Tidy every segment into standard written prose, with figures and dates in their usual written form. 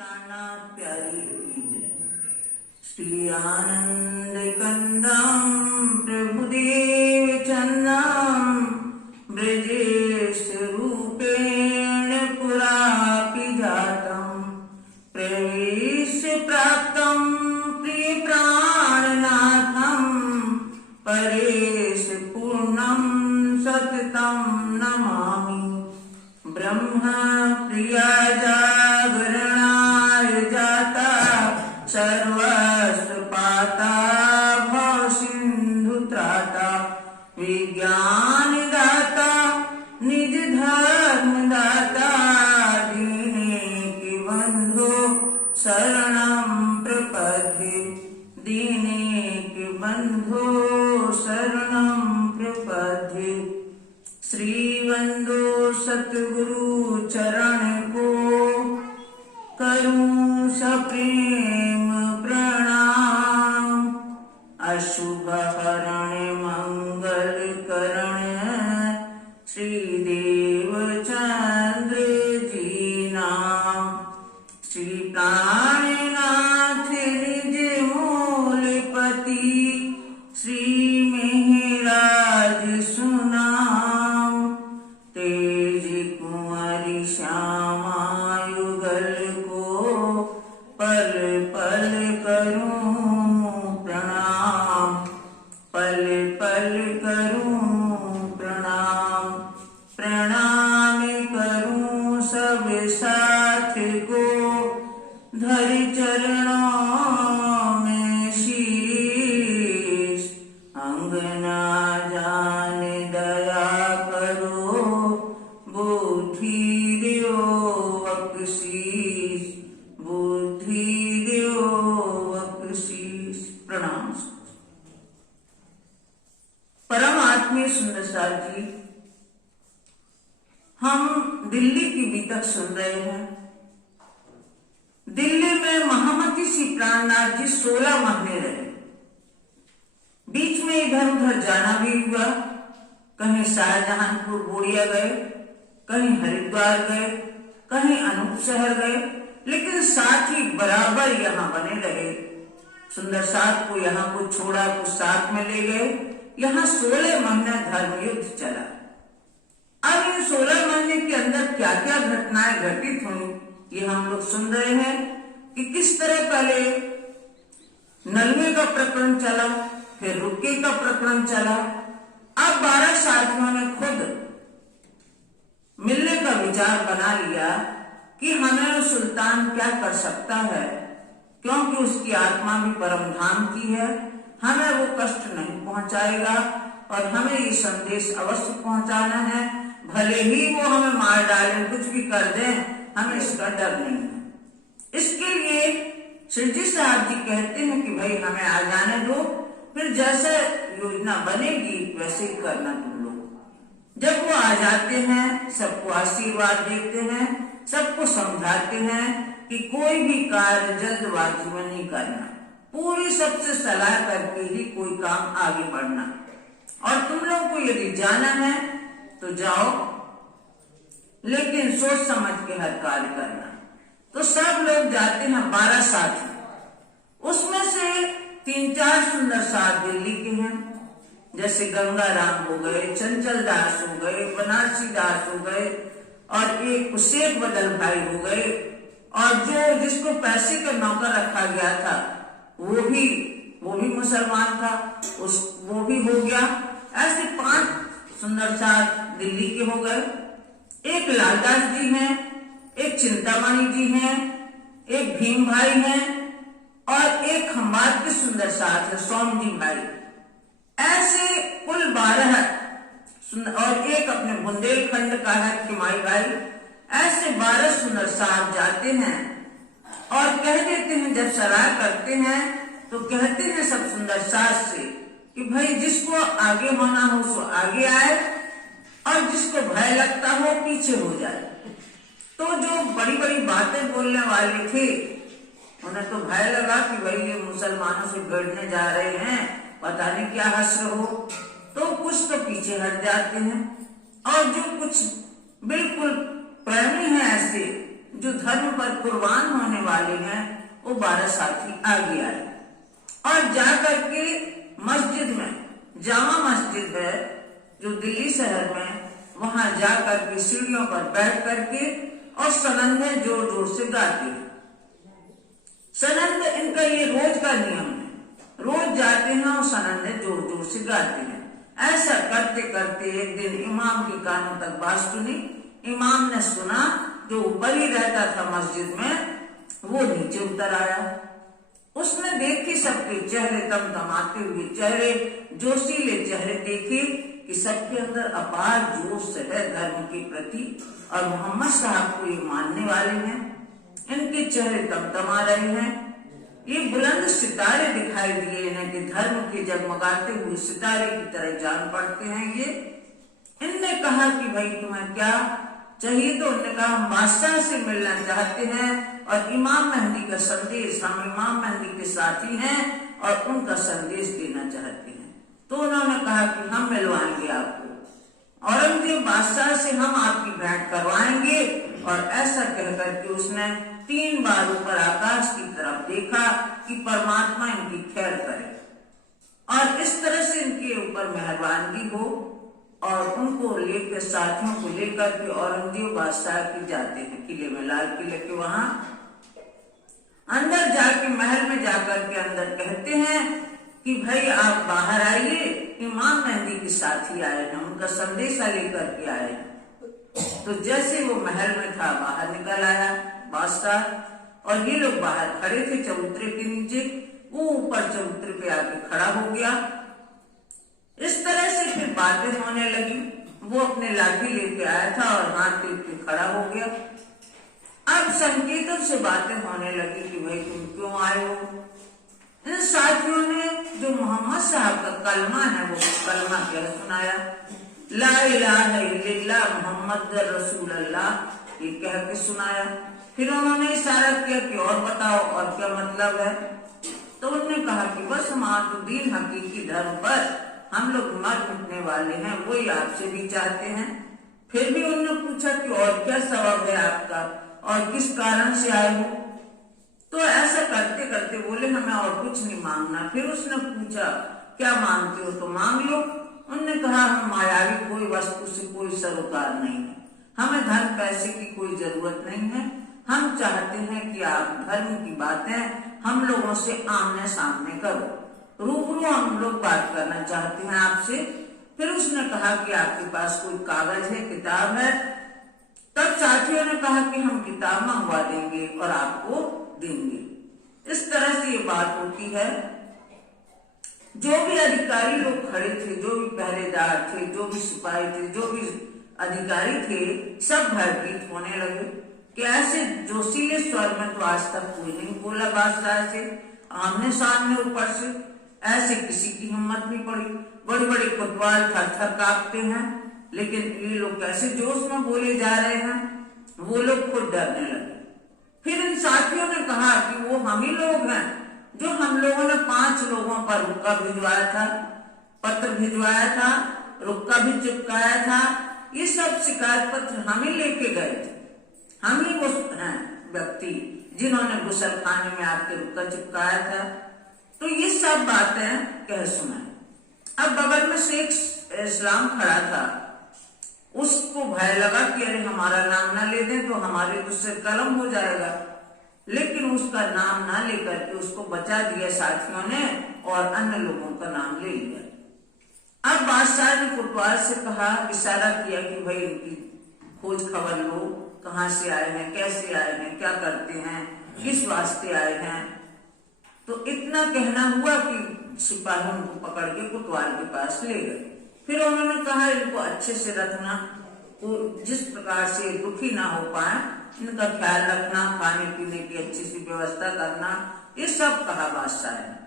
प्राणनाथ प्यारी श्री आनंद कंदम प्रभुदेव चंदम ब्रजेश रूपेण पुरापि जातम प्रवेश प्राप्तम प्रिय प्राणनाथम परेश पूर्णम सततम नमामि ब्रह्म प्रिया जागरणाय जाता सर्वस्व पाता भव सिंधु त्राता विज्ञान दाता निज धर्म दाता दीने की बंधु शरणं प्रपद्ये दीने की बंधु शरणं प्रपद्ये। श्री वंदो सतगुरु चरण को करूं सप्रेम प्रणाम अशुभ हरण मंगल करण श्री देवचंद्र जी नाम। श्री प्राणनाथ निज मूलपति श्री मेहराज सुनाम तेज कुंवरी श्यामायुगल को पल पल करूं प्रणाम पल पल करूं प्रणाम प्रणाम करूं सब साथ को धर चरणों में शीश अंगना जान दया करो बुद्धि दियो बख्शीश बुद्धि दियो बख्शीश। प्रणाम। परम आत्मीय सुंदर सार जी, हम दिल्ली की बीतक सुन रहे हैं। दिल्ली में महामती श्री प्राणनाथ जी 16 महीने रहे। बीच में इधर उधर जाना भी हुआ। कहीं शाहजहानपुर बोरिया गए, कहीं हरिद्वार गए, कहीं अनूप शहर गए, लेकिन साथ ही बराबर यहाँ बने रहे। सुंदर साथ को यहाँ को छोड़ा, कुछ साथ में ले गए। यहाँ 16 महीना धर्म युद्ध चला। अब इन 16 महीने के अंदर क्या क्या घटनाएं घटित हुई, ये हम लोग सुन रहे हैं कि किस तरह पहले नलवे का प्रकरण चला, फिर रुक्के का प्रकरण चला। अब 12 साथियों ने खुद मिलने का विचार बना लिया कि हमें सुल्तान क्या कर सकता है, क्योंकि उसकी आत्मा भी परम धाम की है, हमें वो कष्ट नहीं पहुंचाएगा और हमें ये संदेश अवश्य पहुंचाना है। भले ही वो हमें मार डाले, कुछ भी कर दें, हमें इसका डर नहीं है। इसके लिए श्री जी साहब जी कहते हैं कि भाई हमें आ जाने दो, फिर जैसे योजना बनेगी वैसे ही करना तुम लोग। जब वो आ जाते हैं, सबको आशीर्वाद देते हैं, सबको समझाते हैं कि कोई भी कार्य जल्दबाजी में नहीं करना, पूरी सबसे सलाह करके ही कोई काम आगे बढ़ना। और तुम लोगों को यदि जाना है तो जाओ, लेकिन सोच समझ के हर कार्य करना। तो सब लोग जाते हैं, 12 साथी। उसमें से 3-4 सुंदर साथ दिल्ली के हैं, जैसे गंगाराम हो गए, चंचल दास हो गए, बनारसी दास हो गए, और एक शेख बदल भाई हो गए, और जो जिसको पैसे का नौकर रखा गया था वो भी मुसलमान था, वो भी हो गया। ऐसे 5 सुंदर साथ दिल्ली के हो गए। एक लालदास जी हैं, एक चिंतामणि जी हैं, एक भीम भाई हैं, और एक खंबात के सुंदर साथ है सोम जी भाई। ऐसे कुल 12, और एक अपने बुंदेलखंड का है किमाई भाई। ऐसे 12 सुंदर साथ जाते हैं और कह देते हैं, जब सलाह करते हैं तो कहते हैं सब सुंदर साथ से कि भाई जिसको आगे होना हो सो आगे आए, और जिसको भय लगता हो पीछे हो जाए। तो जो बड़ी बड़ी बातें बोलने वाले थे उन्हें तो भय लगा कि भाई ये मुसलमानों से भिड़ने जा रहे हैं, पता नहीं क्या हश्र हो, तो कुछ तो पीछे हट जाते हैं। और जो कुछ बिल्कुल प्रेमी है ऐसे जो धर्म पर कुर्बान होने वाले हैं, वो 12 साथी आगे आए और जाकर के मस्जिद में, जामा मस्जिद है जो दिल्ली शहर में, वहां जाकर के सीढ़ियों पर बैठ करके और सनंदे जोर जोर से गाते हैं। सनंद इनका ये रोज का नियम है, रोज जाते हैं और सनंदे जोर जोर से गाते हैं। ऐसा करते करते एक दिन इमाम के कानों तक बात सुनी। इमाम ने सुना, जो ऊपर ही रहता था मस्जिद में, वो नीचे उतर आया। उसने देखी सबके चेहरे तमतमाते हुए चेहरे, जोशीले चेहरे देखे कि सबके अंदर अपार जोश है धर्म के प्रति और मोहम्मद साहब को ये मानने वाले हैं। इनके चेहरे तमतमा रहे हैं। ये बुलंद सितारे दिखाई दिए इन्हें कि धर्म के जगमगाते हुए सितारे की तरह जान पड़ते हैं ये। इनने कहा कि भाई तुम्हें क्या चाहिए? तो उन्होंने कहा हम बादशाह से मिलना चाहते हैं और इमाम मेहदी का संदेश, हम इमाम मेहदी के साथी हैं और उनका संदेश देना चाहते हैं। तो उन्होंने कहा कि हम मिलवाएंगे आपको, औरंगजेब बादशाह से हम आपकी भेंट करवाएंगे। और ऐसा कहकर के उसने 3 बार ऊपर आकाश की तरफ देखा कि परमात्मा इनकी खैर करे और इस तरह से इनके ऊपर मेहरबानी हो। और उनको लेकर, साथियों को लेकर के औरंगजेब बादशाह की जाते हैं किले में, लाल किले के वहां अंदर जाके, महल में जाकर के अंदर कहते हैं कि भाई आप बाहर आइए, इमाम मेहदी के साथी आए हैं, उनका संदेशा लेकर के आए हैं। तो जैसे वो महल में था, बाहर निकल आया बादशाह और ये लोग बाहर खड़े थे चबूतरे के नीचे। वो ऊपर चबूतरे पे आके खड़ा हो गया। इस तरह से फिर बातें होने लगी। वो अपने लाठी लेके आया था और हाथ टेक के खड़ा हो गया। अब संकेतों से बातें होने लगी कि भाई तुम क्यों आए हो? इन साथियों ने जो मोहम्मद साहब का कलमा है, वो कलमा क्या सुनाया, ला इलाहा इल्लल्लाह मुहम्मद रसूल अल्लाह, ये कह के सुनाया। फिर उन्होंने इशारा किया कि और बताओ और क्या मतलब है? तो उन्होंने कहा कि बस मातुद्दीन हकीकी धर्म पर हम लोग मर मिटने वाले हैं, वही आपसे भी चाहते हैं। फिर भी उन्होंने पूछा कि और क्या सबब है आपका और किस कारण से आए हो? तो ऐसा करते करते बोले हमें और कुछ नहीं मांगना। फिर उसने पूछा क्या मांगते हो? तो मांग लो। उन्होंने कहा हम मायावी कोई वस्तु से कोई सरोकार नहीं है, हमें धन पैसे की कोई जरूरत नहीं है। हम चाहते हैं कि आप धर्म की बातें हम लोगों से आमने सामने करो, रूबरू हम लोग बात करना चाहते हैं आपसे। फिर उसने कहा कि आपके पास कोई कागज है, किताब है? तब साथियों ने कहा कि हम किताब मंगवा देंगे और आपको देंगे। इस तरह से ये बात होती है। जो भी अधिकारी लोग खड़े थे, जो भी पहरेदार थे, जो भी सिपाही थे, जो भी अधिकारी थे, सब भयभीत होने लगे कि ऐसे जोशीले स्वर में तो आज तक कोई नहीं बोला बादशाह से, आमने सामने ऊपर से ऐसे किसी की हिम्मत नहीं पड़ी। बड़े बड़े कोतवाल थर-थर कांपते हैं, लेकिन ये लोग कैसे जोश में बोले जा रहे हैं, वो लोग खुद डरने लगे। फिर इन साथियों ने कहा कि वो हम ही लोग हैं जो हम लोगों ने 5 लोगों पर रुक्का भिजवाया था, पत्र भिजवाया था, रुक्का भी चिपकाया था। ये सब शिकायत पत्र हम ही लेके गए थे, हम ही वो हैं व्यक्ति जिन्होंने गुसल खाने में आके रुक्का चिपकाया था। तो ये सब बातें कह सुनाई। अब बगल में शेख इस्लाम खड़ा था, उसको भय लगा कि अरे हमारा नाम ना ले दें तो हमारे गुस्से कलम हो जाएगा, लेकिन उसका नाम ना लेकर के उसको बचा दिया साथियों ने और अन्य लोगों का नाम ले लिया। अब बादशाह ने कोतवाल से कहा, इशारा किया कि भाई इनकी खोज खबर लो, कहाँ से आए हैं, कैसे आए हैं, क्या करते हैं, किस वास्ते आए हैं। तो इतना कहना हुआ कि सिपाही उनको पकड़ के कोतवाल के पास ले गए। फिर उन्होंने कहा इनको अच्छे से रखना, जिस प्रकार से दुखी ना हो पाए इनका ख्याल रखना, खाने पीने की अच्छी सी व्यवस्था करना, ये सब कहा बादशाह ने।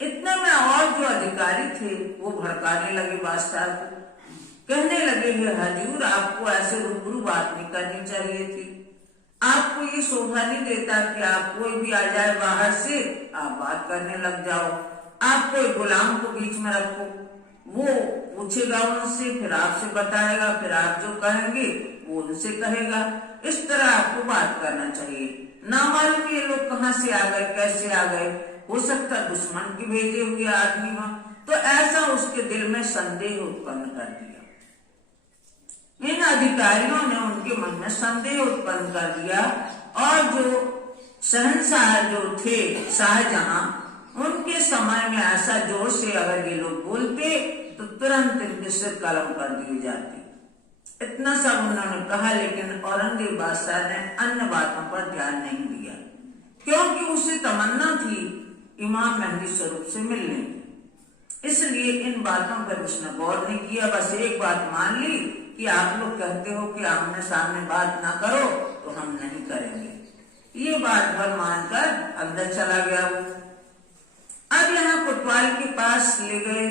इतने में और जो अधिकारी थे वो भड़काने लगे बादशाह को, कहने लगे हजूर आपको ऐसे रूबरू बात नहीं करनी चाहिए थी, आपको ये शोभा नहीं देता कि आप कोई भी आ जाए बाहर से आप बात करने लग जाओ, आप कोई गुलाम को बीच में रखो, वो पूछेगा उनसे, फिर आपसे बताएगा, फिर आप जो कहेंगे वो उनसे कहेगा। इस तरह आपको बात करना चाहिए। ना मालूम ये लोग कहाँ से आ गए, कैसे आ गए, हो सकता दुश्मन के भेजे हुए आदमी हो। तो ऐसा उसके दिल में संदेह उत्पन्न कर दिया। इन अधिकारियों ने उनके मन में संदेह उत्पन्न कर दिया और जो शहंशाह जो थे शाहजहां, उनके समय में ऐसा जोर से अगर ये लोग बोलते तो तुरंत इनके सिर कलम कर दिए जाते। इतना सब उन्होंने कहा, लेकिन औरंगजेब बादशाह ने अन्य बातों पर ध्यान नहीं दिया, क्योंकि उसे तमन्ना थी इमाम मेहदी स्वरूप से मिलने की। इसलिए इन बातों पर उसने गौर नहीं किया। बस एक बात मान ली कि आप लोग कहते हो कि आमने सामने बात ना करो, तो हम नहीं करेंगे। ये बात भर मानकर अंदर चला गया। अब यहाँ कोतवाल के पास ले गए,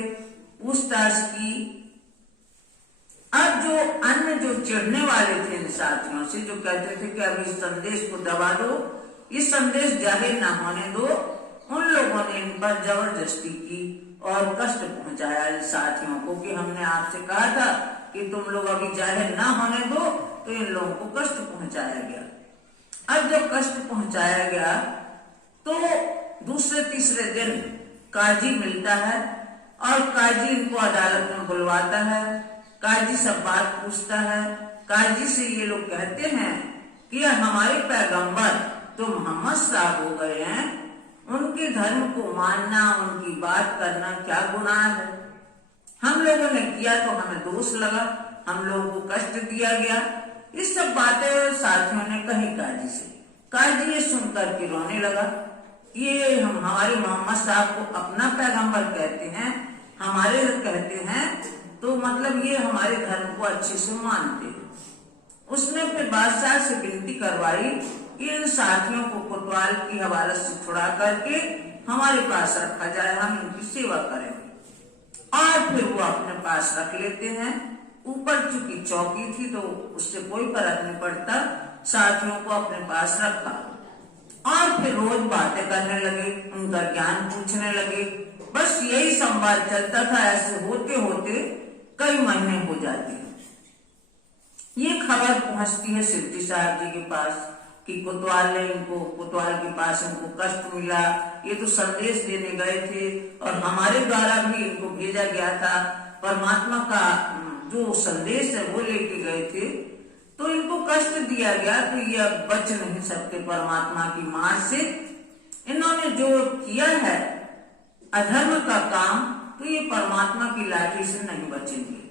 पूछताछ की। अब जो अन्य जो चिढ़ने वाले थे इन साथियों से, जो कहते थे कि अब इस संदेश को दबा दो, इस संदेश जाहिर ना होने दो, उन लोगों ने इन पर जबरदस्ती की और कष्ट पहुंचाया इन साथियों को कि हमने आपसे कहा था कि तुम लोग अभी जाहिर ना होने दो। तो इन लोगों को कष्ट पहुंचाया गया। अब जब कष्ट पहुंचाया गया तो दूसरे तीसरे दिन काजी मिलता है और काजी इनको अदालत में बुलवाता है। काजी सब बात पूछता है। काजी से ये लोग कहते हैं कि हमारे पैगंबर जो मोहम्मद साहब हो गए हैं, उनके धर्म को मानना, उनकी बात करना क्या गुनाह है? हम लोगों ने किया तो हमें दोष लगा, हम लोगों को कष्ट दिया गया। इस सब बातें साथियों ने कही काजी से। काजी ये सुनकर के रोने लगा। ये हम हमारे मोहम्मद साहब को अपना पैगंबर कहते हैं, हमारे कहते हैं, तो मतलब ये हमारे धर्म को अच्छे से मानते हैं। उसने फिर बादशाह से विनती करवाई कि इन साथियों को कोतवाल की हवालत से छुड़ा करके हमारे पास रखा जाए, हम इनकी सेवा करेंगे। और फिर वो अपने पास रख लेते हैं। ऊपर चूंकि चौकी थी तो उससे कोई फर्क नहीं पड़ता, साथियों को अपने पास रखा और फिर रोज बातें करने लगे, उनका ज्ञान पूछने लगे। बस यही संवाद चलता था। ऐसे होते होते कई महीने हो जाते हैं। ये खबर पहुंचती है सिद्धि साहब जी के पास कि कोतवाल के पास इनको कष्ट मिला। ये तो संदेश देने गए थे और हमारे द्वारा भी इनको भेजा गया था, परमात्मा का जो संदेश है वो लेके गए थे, तो इनको कष्ट दिया गया। तो ये अब बच नहीं सकते परमात्मा की मार से। इन्होंने जो किया है अधर्म का काम, तो ये परमात्मा की लाठी से नहीं बचेंगे।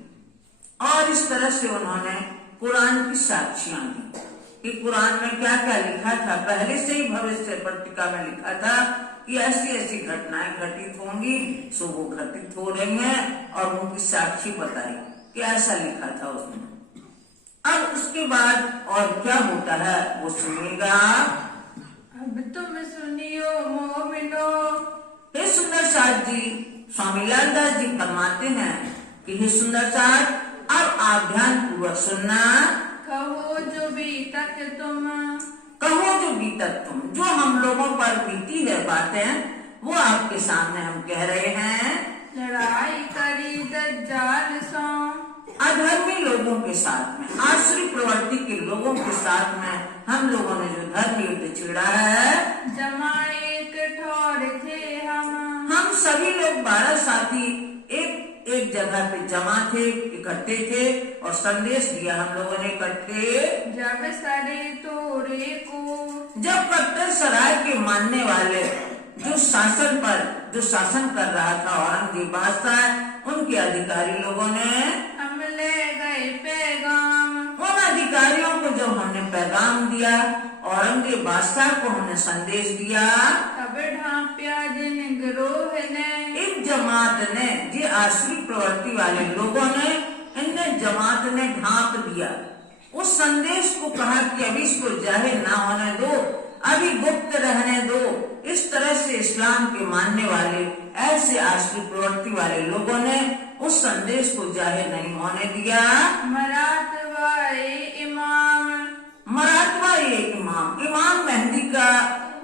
और इस तरह से उन्होंने कुरान की साक्षियां दी कि कुरान में क्या क्या लिखा था। पहले से ही भविष्य पट्टिका में लिखा था कि ऐसी ऐसी घटनाएं घटित होंगी, सो वो घटित हो रही हैं और उनकी साक्षी बताई कि ऐसा लिखा था उसमें। अब उसके बाद और क्या होता है वो सुनिएगा। अब तुम सुनियो मोमिनो। हे सुंदर साथ जी, स्वामी लालदास जी फरमाते हैं कि हे सुंदर साथ, अब आप ध्यान पूर्वक सुनना। कहो जो बीतक तुम, कहो जो बीतक तुम, जो हम लोगों पर बीती है बातें, वो आपके सामने हम कह रहे हैं। लड़ाई करी दज्जाल सो, अधर्मी लोगों के साथ में, आसुरी प्रवृत्ति के लोगों के साथ में हम लोगों ने जो धर्म युद्ध छेड़ा है। जमाए के ठौर थे हम सभी लोग 12 साथी एक जगह पे जमा थे, इकट्ठे थे और संदेश दिया हम लोगों ने इकट्ठे। जब सड़े तोरे को, जब कट्टर सराय के मानने वाले जो शासन कर रहा था औरंगजेब बादशाह, उनके अधिकारी लोगों ने हम ले गए पैगाम। उन अधिकारियों को जब हमने पैगाम दिया, औरंगजेब बादशाह को हमने संदेश दिया, तब ढांपिया जिन गिरोह ने, एक जमात ने, ये आसुरी प्रवृत्ति वाले लोगों ने, इनने जमात ने ढांप दिया। उस संदेश को कहा कि अभी इसको जाहिर ना होने दो, अभी गुप्त रहने दो। इस तरह से इस्लाम के मानने वाले ऐसे आसुरी प्रवृत्ति वाले लोगों ने उस संदेश को जाहिर नहीं होने दिया। मराठवा ये इमाम मेहदी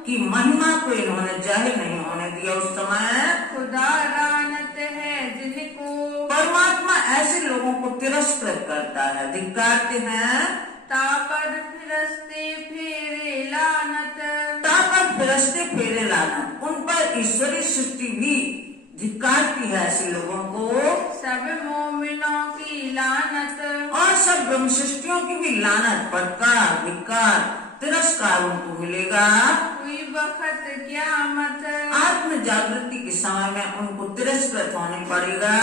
की महिमा को इन्होंने जाहिर नहीं होने दिया। उस समय खुदा लानत है जिनको, परमात्मा ऐसे लोगों को तिरस्कृत करता है, धिक्कारते हैं तापद फिरस्ते फेरे लानत। तापत फिरस्ते फेरे लानत, उन पर ईश्वरी सृष्टि भी धिक्कारती है ऐसे लोगों को। सब मोमिनों की लानत, और सब ब्रह्म सृष्टियों की भी लानत, फटकार, धिक्कार, तिरस्कार उनको मिलेगा। हुई बखत क़यामत, आत्म जागृति के समय में उनको तिरस्कृत होने पड़ेगा।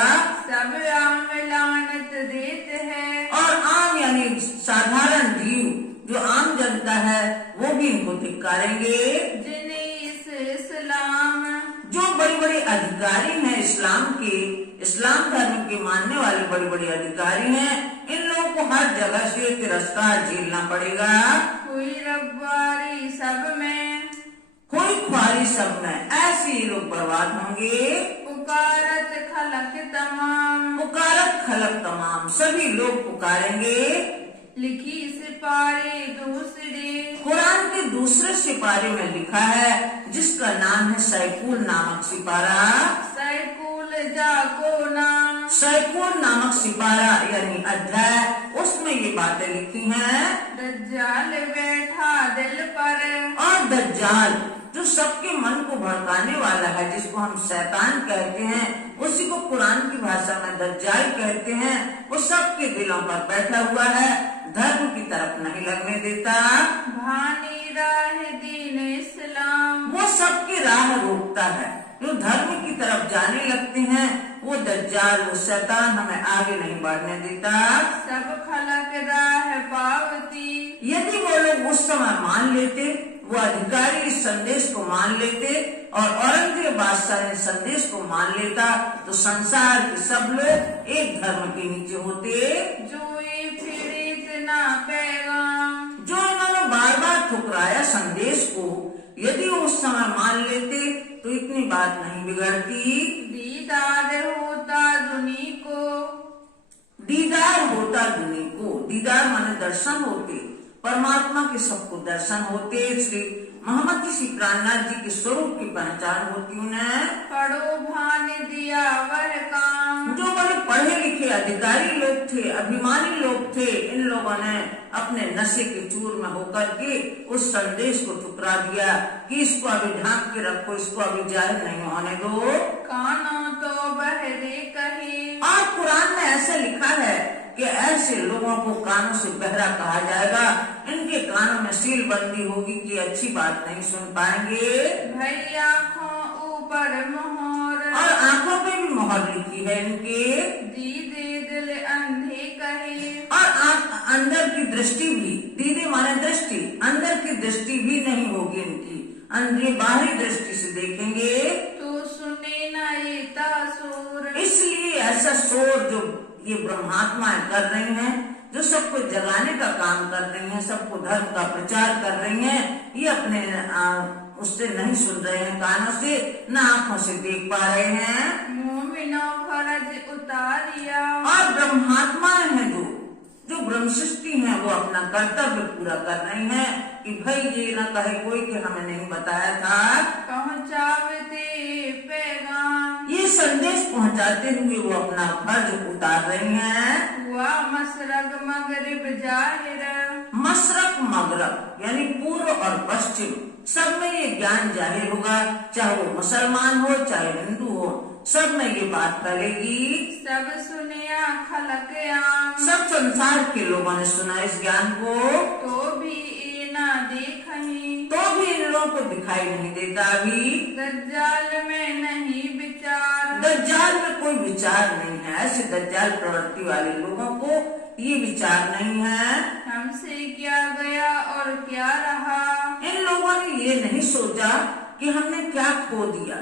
सब आम लानत देते हैं। और आम यानी साधारण जीव जो आम जनता है वो भी इनको धिक्कारेंगे। जिन्हें इस्लाम, जो बड़े बड़े अधिकारी हैं इस्लाम के, इस्लाम धर्म के मानने वाले बड़े बड़े अधिकारी हैं, इन लोगों को हर जगह से तिरस्कार झेलना पड़ेगा। हुई रब्बारी सब में, कोई ख्वारी सब में, ऐसे ही लोग बर्बाद होंगे। पुकारत खलक तमाम, पुकारत खलक तमाम, सभी लोग पुकारेंगे। लिखी सिपारे दूसरे, कुरान के दूसरे सिपारे में लिखा है जिसका नाम है सैकूल नामक सिपारा। सैकुल जाको नाम, सैकूल नामक सिपारा यानी अध्याय, उसमें ये बातें लिखी हैं। दज्जाल बैठा दिल पर, और दज्जाल जो सबके मन को भड़काने वाला है, जिसको हम शैतान कहते हैं, उसी को कुरान की भाषा में दज्जाल कहते हैं, वो सबके दिलों पर बैठा हुआ है, धर्म की तरफ नहीं लगने देता। भानी राह दीन इस्लाम, वो सबकी राह रोकता है, जो धर्म की तरफ जाने लगते हैं वो दज्जाल, वो शैतान हमें आगे नहीं बढ़ने देता। सब खलक राह पावती, यदि वो लोग उस समय मान लेते, वो अधिकारी इस संदेश को मान लेते और औरंगजेब बादशाह इस संदेश को मान लेता, तो संसार के सब लोग एक धर्म के नीचे होते। जो ये फिर इतना पैगाम, जो इन्होंने बार बार ठुकराया संदेश को, यदि वो उस समय मान लेते तो इतनी बात नहीं बिगड़ती। दीदार होता दुनी को, दीदार होता दुनी को, दीदार माने दर्शन होते, परमात्मा के सबको दर्शन होते, श्री मोहम्मद जी श्री प्राणनाथ जी के स्वरूप की पहचान होती उन्हें। पढ़ो भान दिया वह काम, जो बड़े पढ़े लिखे अधिकारी लोग थे, अभिमानी लोग थे, इन लोगों ने अपने नशे के चूर में होकर के उस संदेश को ठुकरा दिया कि इसको अभी ढांक के रखो, इसको अभी जाहिर नहीं होने दो। कानों तो बहरे कहे, और कुरान में ऐसा लिखा है कि ऐसे लोगों को कानों से बहरा कहा जाएगा, इनके कानों में सील बंदी होगी कि अच्छी बात नहीं सुन पाएंगे। भई आँखों ऊपर मोहर, और आंखों पे भी मोहर लिखी है इनके। दीदे दिल अंधे कहे, और अंदर की दृष्टि भी, दीदे माने दृष्टि, अंदर की दृष्टि भी नहीं होगी इनकी, अंदर बाहरी दृष्टि से देखेंगे। तो सुने ना ये तासुर, इसलिए ऐसा शोर जो ये ब्रह्मात्माएं कर रही हैं, जो सबको जगाने का काम कर रही हैं, सबको धर्म का प्रचार कर रही हैं, ये अपने उससे नहीं सुन रहे हैं, कानों से न आंखों से देख पा रहे हैं। मोमिनों फर्ज उतारिया, और ब्रह्मात्माएं हैं जो ब्रह्म सृष्टि है, वो अपना कर्तव्य पूरा कर रही हैं कि भाई ये न कहे कोई कि हमें नहीं बताया था। पहुँचावते पैगाम, ये संदेश पहुंचाते हुए वो अपना फर्ज उतार रही हैं। हुआ मशरक मगरिब जाहिर, मशरक मगरब यानी पूर्व और पश्चिम सब में ये ज्ञान जाहिर होगा, चाहे वो मुसलमान हो चाहे हिंदू हो, सब में ये बात फैलेगी। सब सुनिया खलक आम, सब संसार के लोगों ने सुना इस ज्ञान को, तो भी ये ना देखही, तो भी इन लोगों को दिखाई नहीं देता। अभी दज्जाल में नहीं विचार, दज्जाल में कोई विचार नहीं है, ऐसे दज्जाल प्रवृत्ति वाले लोगों को ये विचार नहीं है। हमसे क्या गया और क्या रहा, इन लोगों ने ये नहीं सोचा कि हमने क्या खो दिया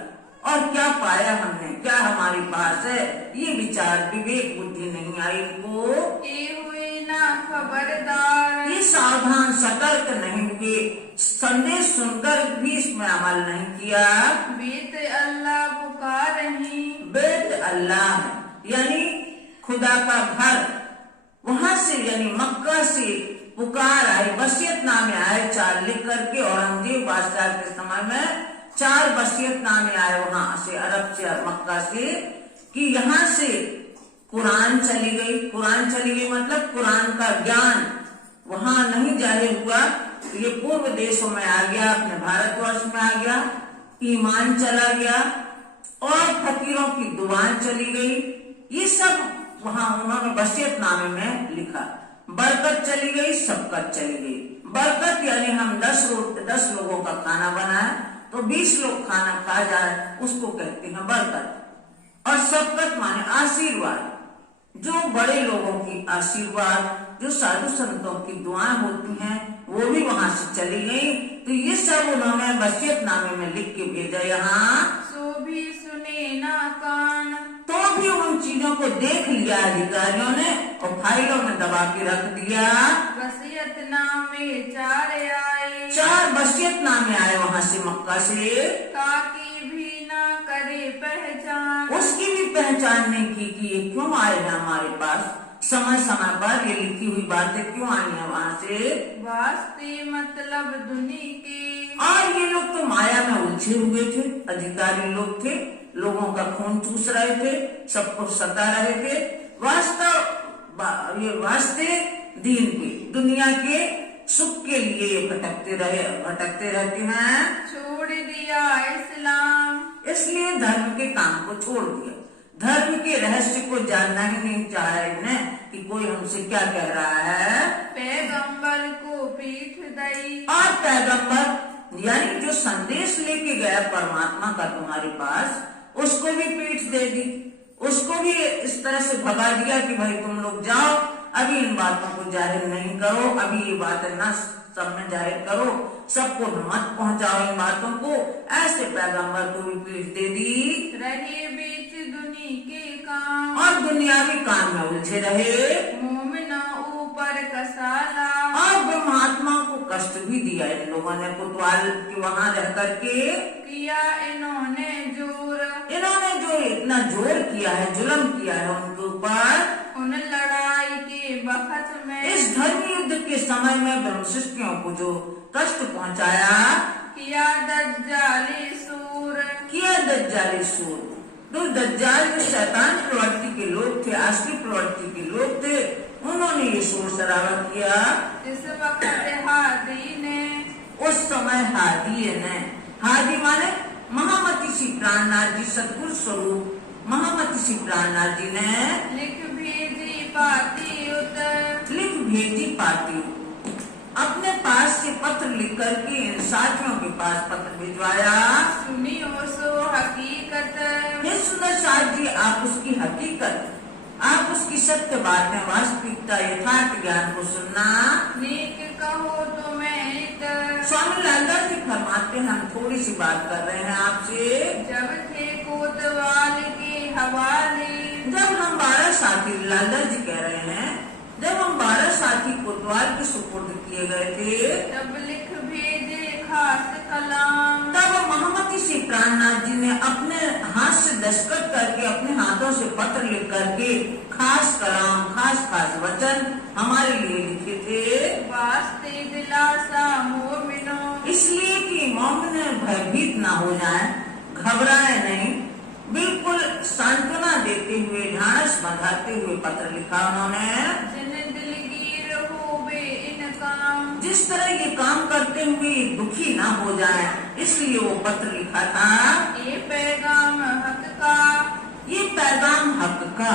और क्या पाया हमने, क्या हमारे पास है, ये विचार विवेक बुद्धि नहीं आई इनको। ये हुए ना खबरदार, ये सावधान सतर्क नहीं हुए, संदेश सुनकर भी इसमें अमल नहीं किया। बेत अल्लाह पुकारही, बेत अल्लाह यानी खुदा का घर, वहां से यानी मक्का से पुकार आई, वसीयतनामे आए 4 लिख करके। औरंगजेब बादशाह के समय में 4 वसीयतनामे आए वहां से, अरब से, मक्का से, कि यहाँ से कुरान चली गई। कुरान चली गई मतलब कुरान का ज्ञान वहां नहीं जाहिर हुआ तो ये पूर्व देशों में आ गया, अपने भारतवर्ष में आ गया, ईमान चला गया और फकीरों की दुआएं चली गई। ये सब वहां उन्होंने वसीयतनामे में लिखा। बरकत चली गई, सबकत चली गई। बरकत यानी हम 10 लोगों का खाना बनाए तो 20 लोग खाना खा जाए, उसको कहते हैं बरकत। और सबकत माने आशीर्वाद, जो बड़े लोगों की आशीर्वाद, जो साधु संतों की दुआएं होती हैं, वो भी वहां से चली गई। तो ये सब उन्होंने वसीयतनामे में लिख के भेजा यहाँ। सो भी सुने ना कान, तो भी उन चीजों को देख लिया अधिकारियों ने और फाइलों में दबा के रख दिया। वसीयतनामे 4 आए, 4 वसीयतनामे आए वहां से, मक्का से। ताकि भी ना करे पहचान, उसकी भी पहचान नहीं की कि ये क्यों आए हैं हमारे पास, समय समय पर ये लिखी हुई बातें क्यों आई है वहां से। वास्ते मतलब दुनी के, और ये लोग तो माया में उलझे हुए थे, अधिकारी लोग थे, लोगों का खून चूस रहे थे, सबको सता रहे थे। ये वास्ते दीन के, दुनिया के सुख के लिए भटकते रहते हैं। छोड़ दिया इस्लाम, इसलिए धर्म के काम को छोड़ दिया, धर्म के रहस्य को जानना ही नहीं चाहे इन्हें कि कोई हमसे क्या कह रहा है। पैगंबर को पीठ दई, और पैगंबर यानी जो संदेश लेके गया परमात्मा का तुम्हारे पास, उसको भी पीठ दे दी, उसको भी इस तरह से भगा दिया कि भाई तुम लोग जाओ, अभी इन बातों को जाहिर नहीं करो, अभी ये बातें न सब में जाहिर करो, सबको मत पहुंचाओ इन बातों को। ऐसे पैगंबर को भी पीठ दे दी। रहे बीच दुनी के काम, और दुनियावी काम में उलझे रहे। मोमिना ऊपर कसाला, और ब्रह्मात्मा को कष्ट भी दिया इन लोगों ने, कोतवाल के वहां रह करके किया इन्होंने जोर, इन्होंने जो इतना जोर किया है, जुल्म किया है उनके ऊपर। उन लड़ाई के वक्त में, इस धर्म युद्ध के समय में ब्रह्मशिष्टियों को जो कष्ट पहुंचाया, किया दज्जाली सूर, किया दज्जाली सूर। तो दज्जाल जो शैतान प्रवृत्ति के लोग थे, असली प्रवृत्ति के लोग थे, उन्होंने ये शोर शराबा किया। इस वक्त हादी ने, उस समय हादी ने, हादी माने महामती श्री प्राणनाथ जी, सतगुरु स्वरूप महामती श्री प्राणनाथ जी ने लिख भेजी पाती उतर, लिख भेजी पाती, अपने पास से पत्र लिख करके इन साथियों के पास पत्र भिजवाया। सुनियो सो हकीकत, हे सुंदर साथ जी, आप उसकी हकीकत, आप उसकी सत्य बातें, वास्तविकता, यथार्थ ज्ञान को सुनना। नीक कहो तो मैं स्वामी लालदास जी फरमाते हैं, हम थोड़ी सी बात कर रहे हैं आपसे। जब थे कोतवाल के हवाले, जब हम 12 साथी, लालदास जी कह रहे हैं, जब हम 12 साथी कोतवाल के सुपुर्द किए गए थे, तब लिख भेजे खास कलाम, तब महामती श्री प्राणनाथ जी ने अपने हाथ से दस्तखत करके, अपने हाथों से पत्र लिख करके खास कलाम, खास वचन हमारे लिए लिखे थे। वास्ते दिलासा मोमिनो, इसलिए कि मोमिन भयभीत ना हो जाए, घबराए नहीं, बिल्कुल सांत्वना देते हुए, ढांढस बंधाते हुए पत्र लिखा उन्होंने। जिन दिलगीर हो बे इन काम, जिस तरह ये काम करते हुए दुखी ना हो जाए, इसलिए वो पत्र लिखा था। ये पैगाम हक का, ये पैगाम हक का,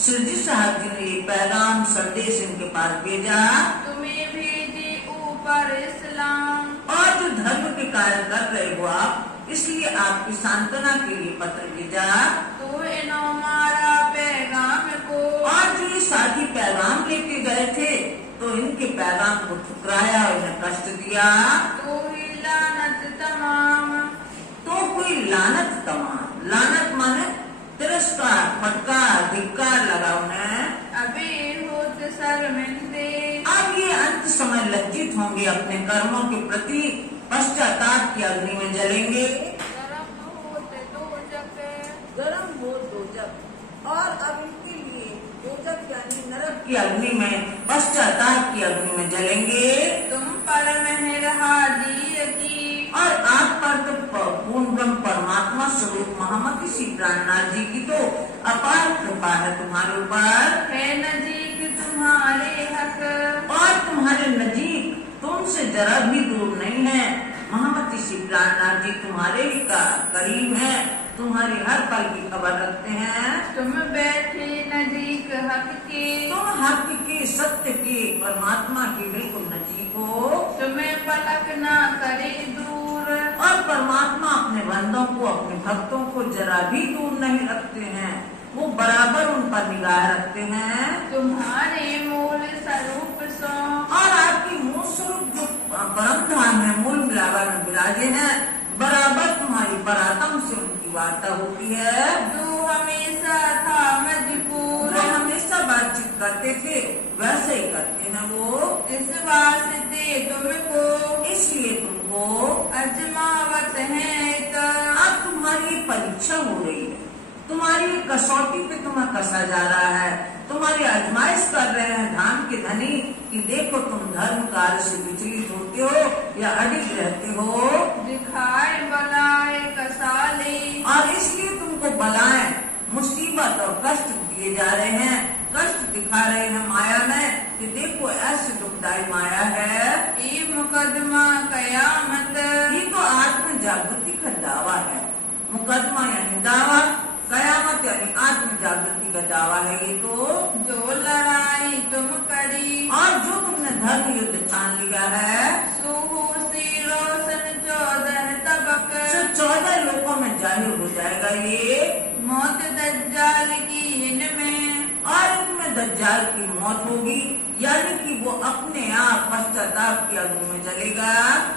शिरजी साहब जी ने ये पैगाम संदेश इनके पास भेजा। तुम्हें भेजे ऊपर इस्लाम, और जो धर्म के कार्य कर रहे हो आप, इसलिए आपकी सांत्वना के लिए पत्र भेजा। तो इनो मारा पैगाम को, और जो ये साथी पैगाम लेके गए थे, तो इनके पैगाम को ठुकराया और इन्हें कष्ट दिया। तो ही लानत तमाम, तो कोई लानत तमाम, लानत माने तिरस्कार, फटकार, धिक्कार लगा उन्हें। अबे होत शर्मिंदे, अब ये अंत समय लज्जित होंगे अपने कर्मों के प्रति, पश्चाताप की अग्नि में जलेंगे। गरम होत दोजक, गरम हो दोजक, और अब इनके लिए दोजक यानी नरक की अग्नि में, पश्चाताप की अग्नि में जलेंगे। तुम पर मेहर हादी की, और आप पर तो पूर्ण ब्रह्म परमात्मा स्वरूप महामती श्री प्राणनाथ जी की तो अपार कृपा है तुम्हारे ऊपर। है नजीक तुम्हारे हक, और तुम्हारे नजीक, तुमसे जरा भी दूर नहीं है। महामती श्री प्राणनाथ जी तुम्हारे ही करीब हैं, तुम्हारी हर पल की खबर रखते हैं। तुम बैठे नजीक हक के, तुम हक के, सत्य के, परमात्मा के बिल्कुल नजीक हो। तुम्हें पलक ना करे दूर, और परमात्मा अपने बंदों को, अपने भक्तों को जरा भी दूर नहीं रखते हैं, वो बराबर उन पर निगाह रखते हैं। तुम्हारे मूल स्वरूप सो, और आपकी मूल स्वरूप जो परम धाम में मूल मिलावा में विराजे हैं, बराबर तुम्हारी परात्म से उनकी वार्ता होती है। जो हमेशा था मजबूर, वो हमेशा बातचीत करते थे, वैसे ही करते हैं वो। इस वास्ते तुमको, इसलिए तुमको अजमावत है तो, अब तुम्हारी परीक्षा हो रही है, तुम्हारी कसौटी पे तुम्हें कसा जा रहा है, तुम्हारी आजमाइश कर रहे हैं धाम के धनी कि देखो तुम धर्म कार्य से विचलित होते हो या अडिग रहते हो। दिखाए बलाए कसाले, और इसलिए तुमको बलाएं, मुसीबत और कष्ट दिए जा रहे हैं, कष्ट दिखा रहे हैं माया में कि देखो ऐसी दुखदाई माया है। ये मुकदमा कयामत, ये तो आत्म जागृति का दावा है। मुकदमा यानी दावा, कयामत यानी आत्म जागृति का दावा है ये तो। जो लड़ाई तुम करी, और जो तुमने धर्म युद्ध ठान लिया है, सुहू सी रोशन 14 तबक, 14 लोगों में जाहिर हो जाएगा ये। मौत दज्जाल की इनमें, और इनमें दज्जाल की मौत होगी, यानी कि वो अपने आप पश्चाताप की अग्नि में जलेगा।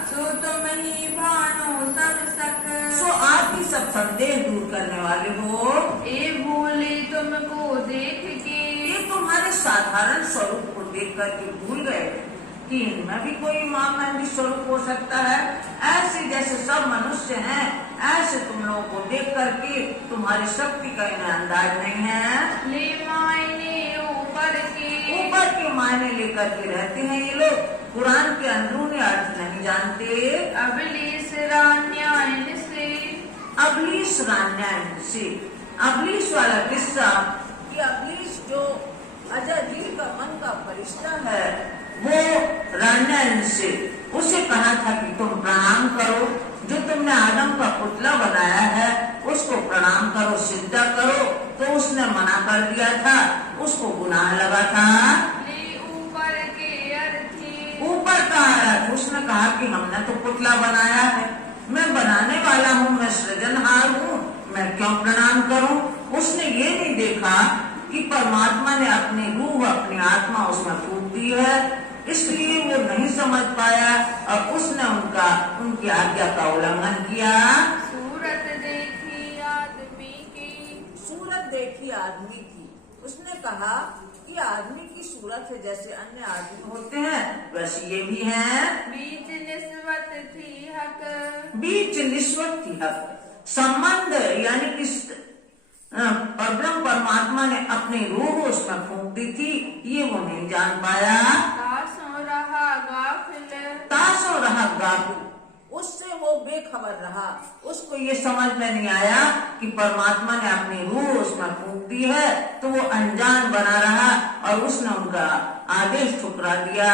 सो तुम ही भानो सब सक, सो आप ही सब संदेह दूर करने वाले हो। ए भूली तुमको देख के, ये तुम्हारे साधारण स्वरूप को देख करके भूल गए कि इनमें भी कोई महामंडी स्वरूप हो सकता है। ऐसे जैसे सब मनुष्य हैं, ऐसे तुम लोगों को देख करके तुम्हारी शक्ति का इन्हें अंदाज नहीं है। ले मायने ऊपर के मायने लेकर के रहते हैं ये लोग, कुरान के अंदरूनी अर्थ नहीं जानते। अबलीस रान्यायन से, अबलीस रान्यायन से, अबलीस वाला किस्सा कि अबलीस जो अजाजील का मन का फरिश्ता है, वो रान्यायन से उसे कहा था कि तुम प्रणाम करो, जो तुमने आदम का पुतला बनाया है उसको प्रणाम करो, सिद्धा करो। तो उसने मना कर दिया था, उसको गुनाह लगा था। ऊपर के अर्थी, ऊपर का अर्थ उसने कहा कि हमने तो पुतला बनाया है, मैं बनाने वाला हूँ, मैं सृजनहार हूँ, मैं क्यों प्रणाम करूँ। उसने ये नहीं देखा कि परमात्मा ने अपनी रूह, अपनी आत्मा उसमें फूंक दी है, इसलिए वो नहीं समझ पाया और उसने उनकी आज्ञा का उल्लंघन किया। सूरत देखी आदमी की, सूरत देखी आदमी की, उसने कहा कि आदमी की सूरत है जैसे अन्य आदमी होते हैं वैसे ये भी हैं। बीच निस्बत थी हक, बीच निस्बत थी हक, संबंध यानी कि परब्रह्म परमात्मा ने अपनी रूह उसमें फूंक दी थी, ये वो नहीं जान पाया। तासों रहा गाफिल, तासों रहा गाफिल, उससे वो बेखबर रहा, उसको ये समझ में नहीं आया कि परमात्मा ने अपनी रूह उसमें फूंक दी है, तो वो अनजान बना रहा और उसने उनका आदेश ठुकरा दिया।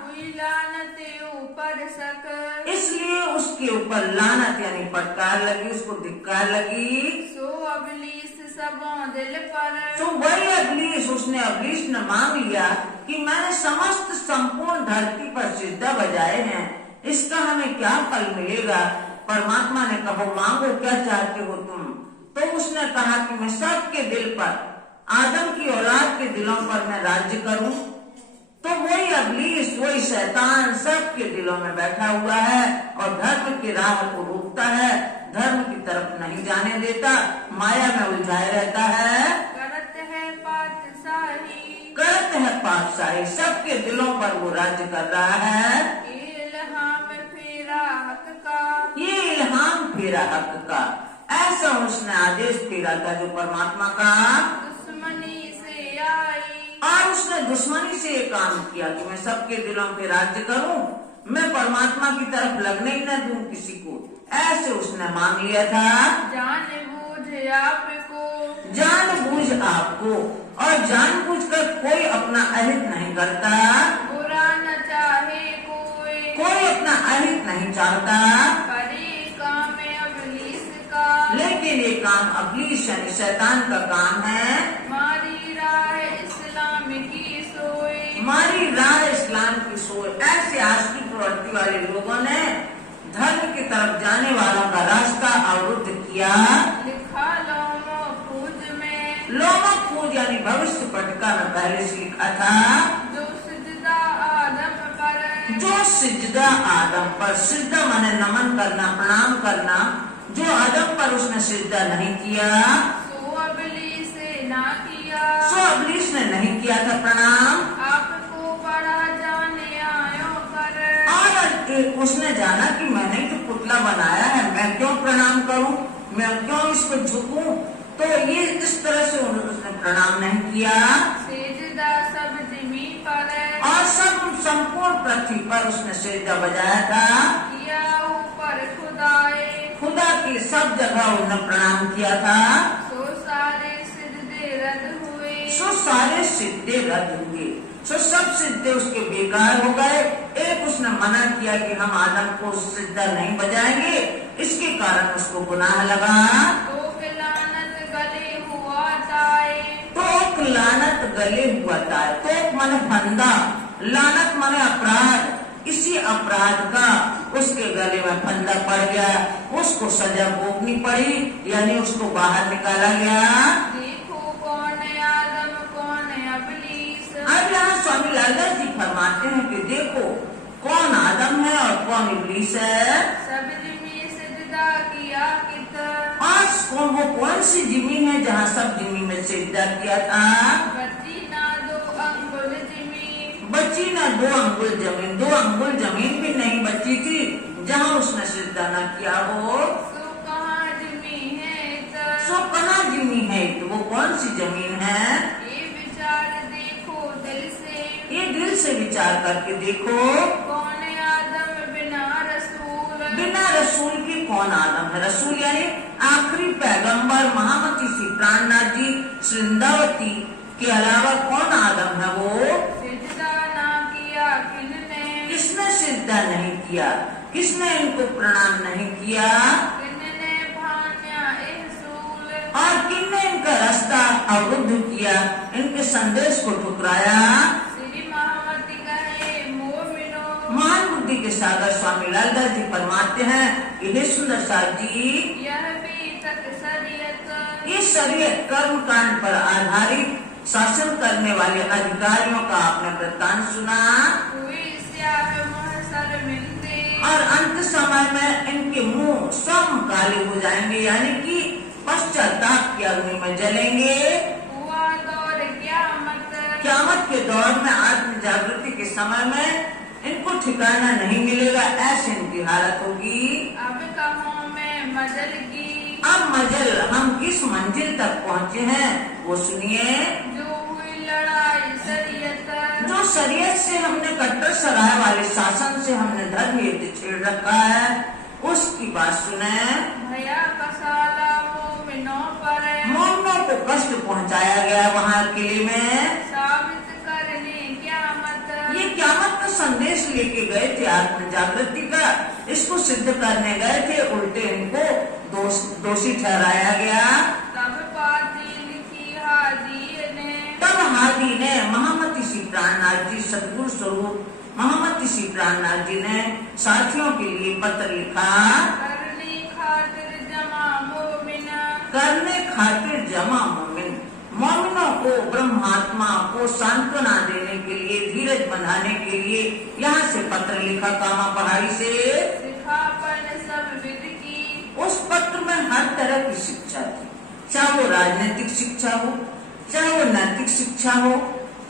कोई लानत ऊपर सक, इसलिए उसके ऊपर लानत यानी फटकार लगी, उसको धिक्कार लगी। सो अबलीस सबों दिल पर, तो वही अबलीस, उसने अबलीस ने मांग लिया कि मैंने समस्त संपूर्ण धरती पर सिद्धा बजाए हैं, इसका हमें क्या फल मिलेगा। परमात्मा ने कहा मांगो क्या चाहते हो तुम। तो उसने कहा कि मैं सबके दिल पर, आदम की औलाद के दिलों पर मैं राज्य करूं। तो वही अबलीस, वही शैतान सबके दिलों में बैठा हुआ है और धर्म की राह को रोकता है, धर्म की तरफ नहीं जाने देता, माया में उलझाए रहता है। करत है पातशाही, करत है पातशाही, सबके दिलों पर वो राज्य कर रहा है। इल्हाम फेरा हक का, ये इल्हाम फेरा हक का, ऐसा उसने आदेश फेरा था जो परमात्मा का। दुश्मनी से आई, और उसने दुश्मनी से ये काम किया कि मैं सबके दिलों पे राज्य करूं, मैं परमात्मा की तरफ लगने ही न दूं किसी को, ऐसे उसने मांग लिया था। जानबूझ आपको, जानबूझ आपको, और जानबूझकर कोई अपना अहित नहीं करता। बुरा न कोई अपना अहित नहीं चाहता, पर ये काम है इब्लीस का। लेकिन ये काम इब्लीस यानी शैतान का काम है। मारी राह इस्लाम की सोए, हमारी राह इस्लाम की सोच। ऐसे आसकी प्रवृत्ति वाले लोगों ने धर्म की तरफ जाने वालों का रास्ता अवरुद्ध किया। लिखा लोमो खूज में, लोमा खूज यानी भविष्य पटका में पहले से लिखा था, जो सिजदा आदम पर, जो सिजदा आदम पर, सिजदा माने नमन करना, प्रणाम करना, जो आदम पर उसने सिजदा नहीं किया, सो इब्लीस ना किया। सो इब्लीस ने नहीं किया था प्रणाम। आपको बड़ा जाने आयो कर, और उसने जाना कि मैंने तो पुतला बनाया है, मैं क्यों प्रणाम करूं, मैं क्यों इसको झुकूं, तो ये इस तरह से उसने प्रणाम नहीं किया। सिजदा सब जमीन पर, और सब संपूर्ण पृथ्वी पर उसने सिजदा बजाया था। किया ऊपर खुदाए, खुदा की सब जगह उसने प्रणाम किया था। सो सारे सिजदे रद्द हुए, सो सारे सिद्धे रद्द हुए, सो सब सिद्धे उसके बेकार हो गए। एक उसने मना किया कि हम आदम को सिद्धा नहीं बजाएंगे, इसके कारण उसको गुनाह लगा। तो लानत गले हुआ ताए, तो लानत गले हुआ था। तो मन फंदा, लानत माने अपराध, इसी अपराध का उसके गले में फंदा पड़ गया, उसको सजा भोगनी पड़ी, यानी उसको बाहर निकाला गया। देखो कौन आदम कौन इब्लीस, अब यहाँ स्वामी लालदास जी फरमाते हैं कि देखो कौन आदम है और कौन इब्लीस है। सब जिमी सिजदा किया कित, और वो कौन सी जिमी है जहाँ सब जिमी में सिजदा किया था। बची ना दो अंगुल जिमी, बची ना 2 अंगुल जमीन, 2 अंगुल जमीन भी नहीं बची थी जहाँ उसने सिजदा न किया हो। सो कहाँ जिमी है इत, सो कहाँ जिमी है, तो वो कौन सी जमीन है। ये विचार देखो दिल से, ये दिल से विचार करके देखो, कौन आदम बिना रसूल, बिना रसूल के कौन आदम है। रसूल यानी आखिरी पैगंबर महामती श्री प्राणनाथ जी वृंदावती के अलावा कौन आदम है वो। सिजदा ना किया किनने, किसने सिजदा नहीं किया, किसने इनको प्रणाम नहीं किया, किनने भान्या एहसूल, और किसने इनका रास्ता अवरुद्ध किया, इनके संदेश को ठुकराया। श्री महामती कहे मोमिनो, महान बुद्धि के सागर स्वामी लालदास जी फरमाते हैं कि हे सुंदर साहब जी, यह भी तक शरीयत, ये शरीयत कर्म कांड पर आधारित शासन करने वाले अधिकारियों का आपने वृत्तांत सुना। हुई स्याह मुह शर्मिंदे, और अंत समय में इनके मुंह स्वयं काले हो जाएंगे, यानी कि पश्चाताप की अग्नि में जलेंगे। हुआ दौर क़यामत, क़यामत के दौर में आत्म जागृति के समय में इनको ठिकाना नहीं मिलेगा, ऐसी इनकी हालत होगी। अब कहों में मजल की, अब मजल हम किस मंजिल तक पहुँचे हैं वो सुनिए। जो हुई लड़ाई शरीयत, जो शरीयत से हमने कट्टर सराय वाले शासन से हमने धर्म युद्ध छेड़ रखा है, उसकी बात सुने। भया कसाला मोमिनों पर, मोमिनों को कष्ट पहुंचाया गया वहाँ किले में। साबित करने क़यामत, ये क़यामत का संदेश लेके गए थे आत्म जागृति का, इसको सिद्ध करने गए थे, उल्टे इनको दोषी ठहराया गया। तब पाती लिखी हादी ने, तब हादी ने महामती श्री प्राणनाथ जी सदगुरु स्वरूप महामती श्री प्राणनाथ जी ने साथियों के लिए पत्र लिखा। करनी खातिर जमा मोमिना, करने खातिर जमा मोमिन, मोमिनों को ब्रह्मात्मा को सांत्वना देने के लिए, धीरज बंधाने के लिए यहाँ से पत्र लिखा कामा पहाड़ी से। सिखापन सब विद की, उस पत्र में हर तरह की शिक्षा थी, चाहे वो राजनीतिक शिक्षा हो, चाहे वो नैतिक शिक्षा हो,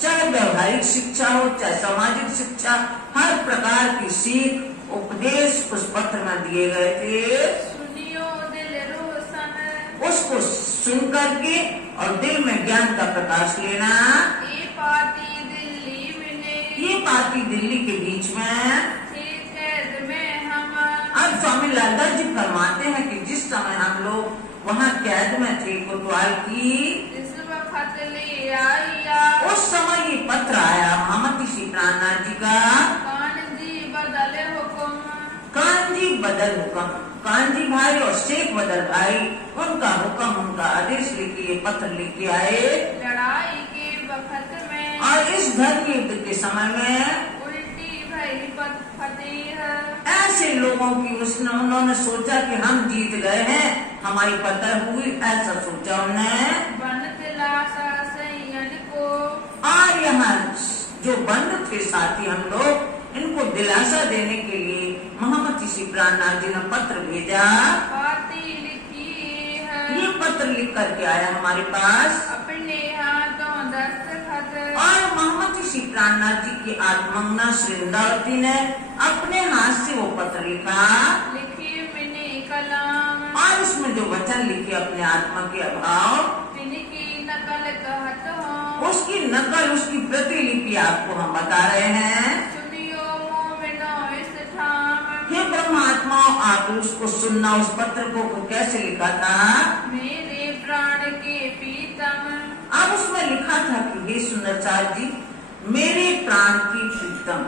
चाहे व्यवहारिक शिक्षा हो, चाहे सामाजिक शिक्षा, हर प्रकार की सीख उपदेश उस पत्र में दिए गए थे। सुनियो दिल रोशन, उसको सुन करके और दिल में ज्ञान का प्रकाश लेना। ये पाती दिल्ली में, ये पाती दिल्ली के बीच में। थे कैद में हम, अब स्वामी लालदास जी फरमाते हैं कि जिस समय हम लोग वहाँ कैद में थे कोतवाल की, इस वक्त ले आया, उस समय ये पत्र आया महामती श्री प्राणनाथ जी का। कान जी बदले हो बदल हुक्म, कांजी भाई और शेख बदल भाई उनका हुक्म, उनका आदेश लेके पत्र लेके आए। लड़ाई के वक्त में और इस धर्म युद्ध के समय में उल्टी भई फतेह। ऐसे लोगों की उन्होंने सोचा कि हम जीत गए हैं, हमारी फतह हुई, ऐसा सोचा उन्हें। बन दिलासा सैयद को, और यहाँ जो बंद थे साथी हम लोग, इनको दिलासा देने के लिए मोहम्मद ऋषि प्राणनाथ जी ने पत्र भेजा। पाती लिखी है, ये पत्र लिख करके आया हमारे पास। अपने हाथों दस्तखत, और मोहम्मद ऋषि प्राणनाथ जी की आत्मंगना श्रृंदावती ने अपने हाथ से वो पत्र लिखा। लिखी मैंने कलाम, और उसमें जो वचन लिखे अपने आत्मा के अभाव, तिनकी नकल कहत हूँ। उसकी नकल, उसकी प्रतिलिपि आपको हम बता रहे हैं। सुनियो मोमिनो इस ठाम, हे ब्रह्मात्मा, आप उसको सुनना। उस पत्र को कैसे लिखा था? मेरे प्राण के प्रीतम। अब उसमें लिखा था कि हे सुंदर सार जी, मेरे प्राण की प्रीतम,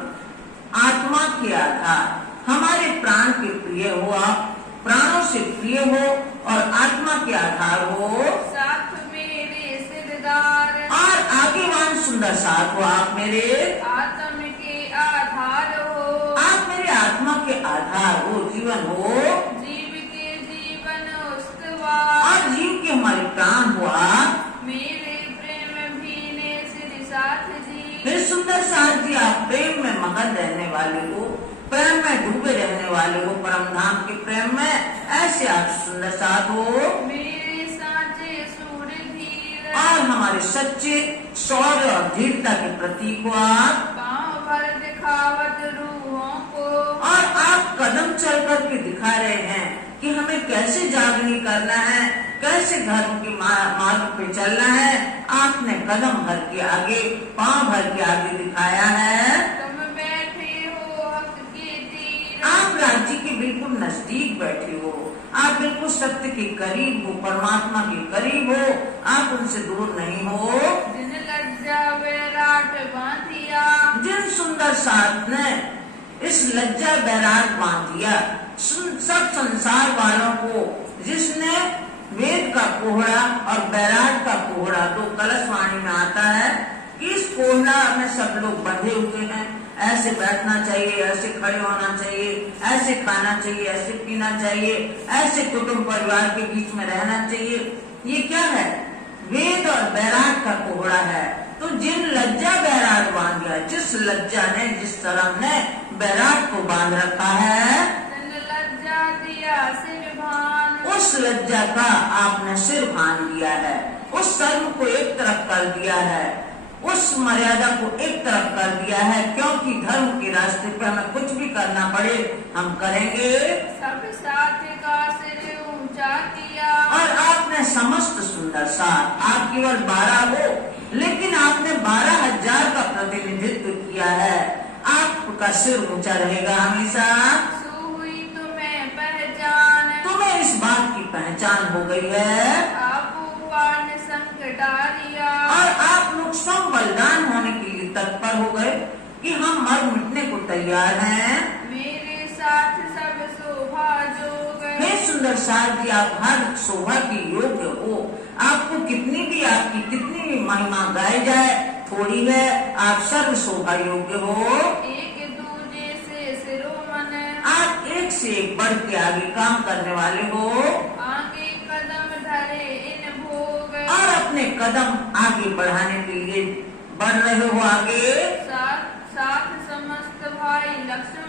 आत्मा के आधार, हमारे प्राण के प्रिय हो आप, प्राणों से प्रिय हो और आत्मा के आधार हो, साथ मेरे सिरदार, और आगेवान सुंदर साथ हो आप मेरे, आत्म के आधार हो, आप मेरे आत्मा के आधार हो, जीवन हो, जीव के जीवन उस्तवार, और जीव के हमारे प्राण हो आप। मेरे प्रेम भीने सिर साथ जी। हे सुंदर साथ जी, आप प्रेम में मगन रहने वाले हो, प्रेम में डूबे रहने वाले हो, परम धाम के प्रेम में, ऐसे आप सुंदर साथ हो। मेरे साचे सूर्य धीर, और हमारे सच्चे शौर्य और धीरता के प्रतीक हो आप। पाँव भर दिखावत रूहों को, और आप कदम चल करके दिखा रहे हैं कि हमें कैसे जागनी करना है, कैसे धर्म के मार्ग पे चलना है। आपने कदम भर के आगे, पाँव भर के आगे दिखाया है। तुम बैठे हो हक के तीर, आप राज्य के बिल्कुल नजदीक बैठे हो, आप बिल्कुल सत्य के करीब हो, परमात्मा के करीब हो, आप उनसे दूर नहीं हो। जिन लज्जा वैराट बांधिया, जिन सुंदर साथ ने इस लज्जा बैराग बांध दिया सब संसार वालों को, जिसने वेद का कोहड़ा और बैराग का कोहड़ा, दो कलश वाणी में आता है कि इस कोहड़ा में सब लोग बंधे हुए हैं, ऐसे बैठना चाहिए, ऐसे खड़े होना चाहिए, ऐसे खाना चाहिए, ऐसे पीना चाहिए, ऐसे कुटुंब परिवार के बीच में रहना चाहिए। ये क्या है? वेद और बैराग का कोहड़ा है। तो जिन लज्जा बैराग बांध दिया, जिस लज्जा ने, जिस शर्म ने बैराग को बांध रखा है, जिन लज्जा दिया सिर भान, उस लज्जा का आपने सिर भान दिया है, उस शर्म को एक तरफ कर दिया है, उस मर्यादा को एक तरफ कर दिया है। क्योंकि धर्म के रास्ते पे हमें कुछ भी करना पड़े हम करेंगे। सब साथ का सिर ऊंचा किया, और आपने समस्त सुंदर साथ, आप केवल 12 हो लेकिन आपने 12,000 का प्रतिनिधित्व किया है। आपका सिर ऊंचा रहेगा हमेशा। सुई तुम्हें पहचान, तुम्हें इस बात की पहचान हो गई है। आप वान संकटारिया, और आप लोग सब बलिदान होने के लिए तत्पर हो गए कि हम मर मिटने को तैयार हैं। मेरे साथ सब शोभा जोग, हे सुंदर साथ जी, आप हर शोभा के योग्य हो। आपको कितनी भी, आपकी कितनी भी महिमा गाई जाए थोड़ी है, आप सर्व शोभा योग्य हो। एक दूजे से शिरोमन, आप एक से एक बढ़ के आगे काम करने वाले हो, आगे कदम धरे इन भोग, और अपने कदम आगे बढ़ाने के लिए बढ़ रहे हो आगे। साथ साथ समस्त भाई लक्ष्मण,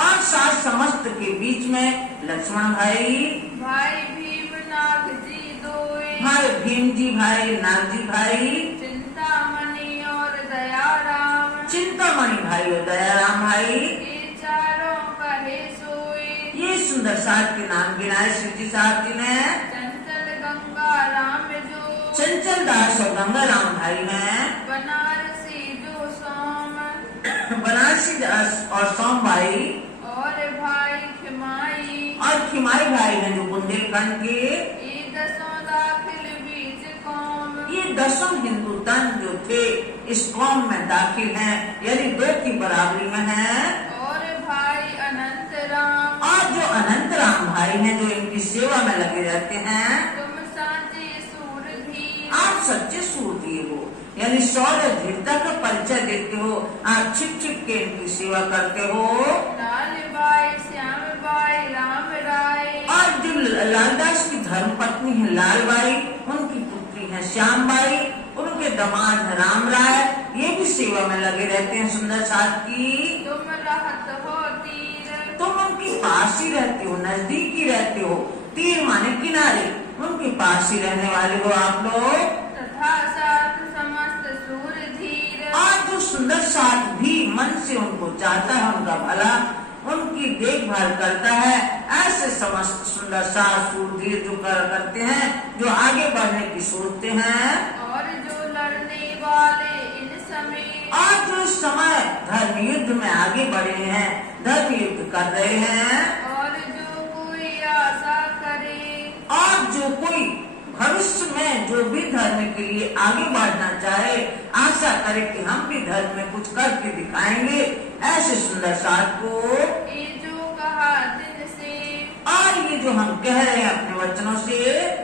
और साथ समस्त के बीच में लक्ष्मण भाई, भाई भीम नाग जी दोए, भाई भीम जी भाई, नाग जी भाई, चिंतामणि और दयाराम, चिंतामणि भाई और दयाराम भाई, ये चारों कहे सोए, ये सुंदर साथ के नाम गिनाए श्री जी साहब जी ने। चंचल गंगा राम जो, चंचल दास और गंगाराम भाई हैं, बनारसी जो सोम, बनारसी दास और सोम भाई, और भाई खिमाई, और खिमाई भाई हैं जो बुंदेलखंड के। ये दसों दाखिल बीच कौम, ये 10 हिंदू तन जो थे इस कौम में दाखिल हैं, यानी 2 की बराबरी में हैं। और भाई अनंत राम, और जो अनंत राम भाई हैं, जो इनकी सेवा में लगे रहते हैं, तुम साचे सूरधीर, आप सच्चे सूरधीर हो, यानी शौर्य धीरता का परिचय देते हो। आप छिप छिप के इनकी सेवा करते हो। लाल बाई श्याम बाई राम राय, और जो लालदास की धर्म पत्नी है लालबाई, उनकी पुत्री है श्यामबाई, उनके दामाद है राम राय, ये भी सेवा में लगे रहते हैं सुंदर साथ की। तुम रहत हो तीर, तुम उनके पास ही रहते हो, नजदीक ही रहते हो। तीर माने किनारे, उनके पास ही रहने वाले हो आप लोग। तथा साथ समस्त सूरधीर, और जो सुंदर साथ भी मन से उनको चाहता है, उनका भला, उनकी देखभाल करता है, ऐसे समस्त सुंदर साथ सूरधीर जो करते हैं, जो आगे बढ़ने की सोचते हैं। और जो लड़ने वाले इन समय, आज जो इस समय धर्म युद्ध में आगे बढ़े हैं, धर्म युद्ध कर रहे हैं। और जो कोई आशा करे, और जो कोई भविष्य में जो भी धर्म के लिए आगे बढ़ना चाहे, आशा करे कि हम भी धर्म में कुछ करके दिखाएंगे, ऐसे सुंदर साथ को। ये जो कहा दिन से, और ये जो हम कह रहे हैं अपने वचनों से,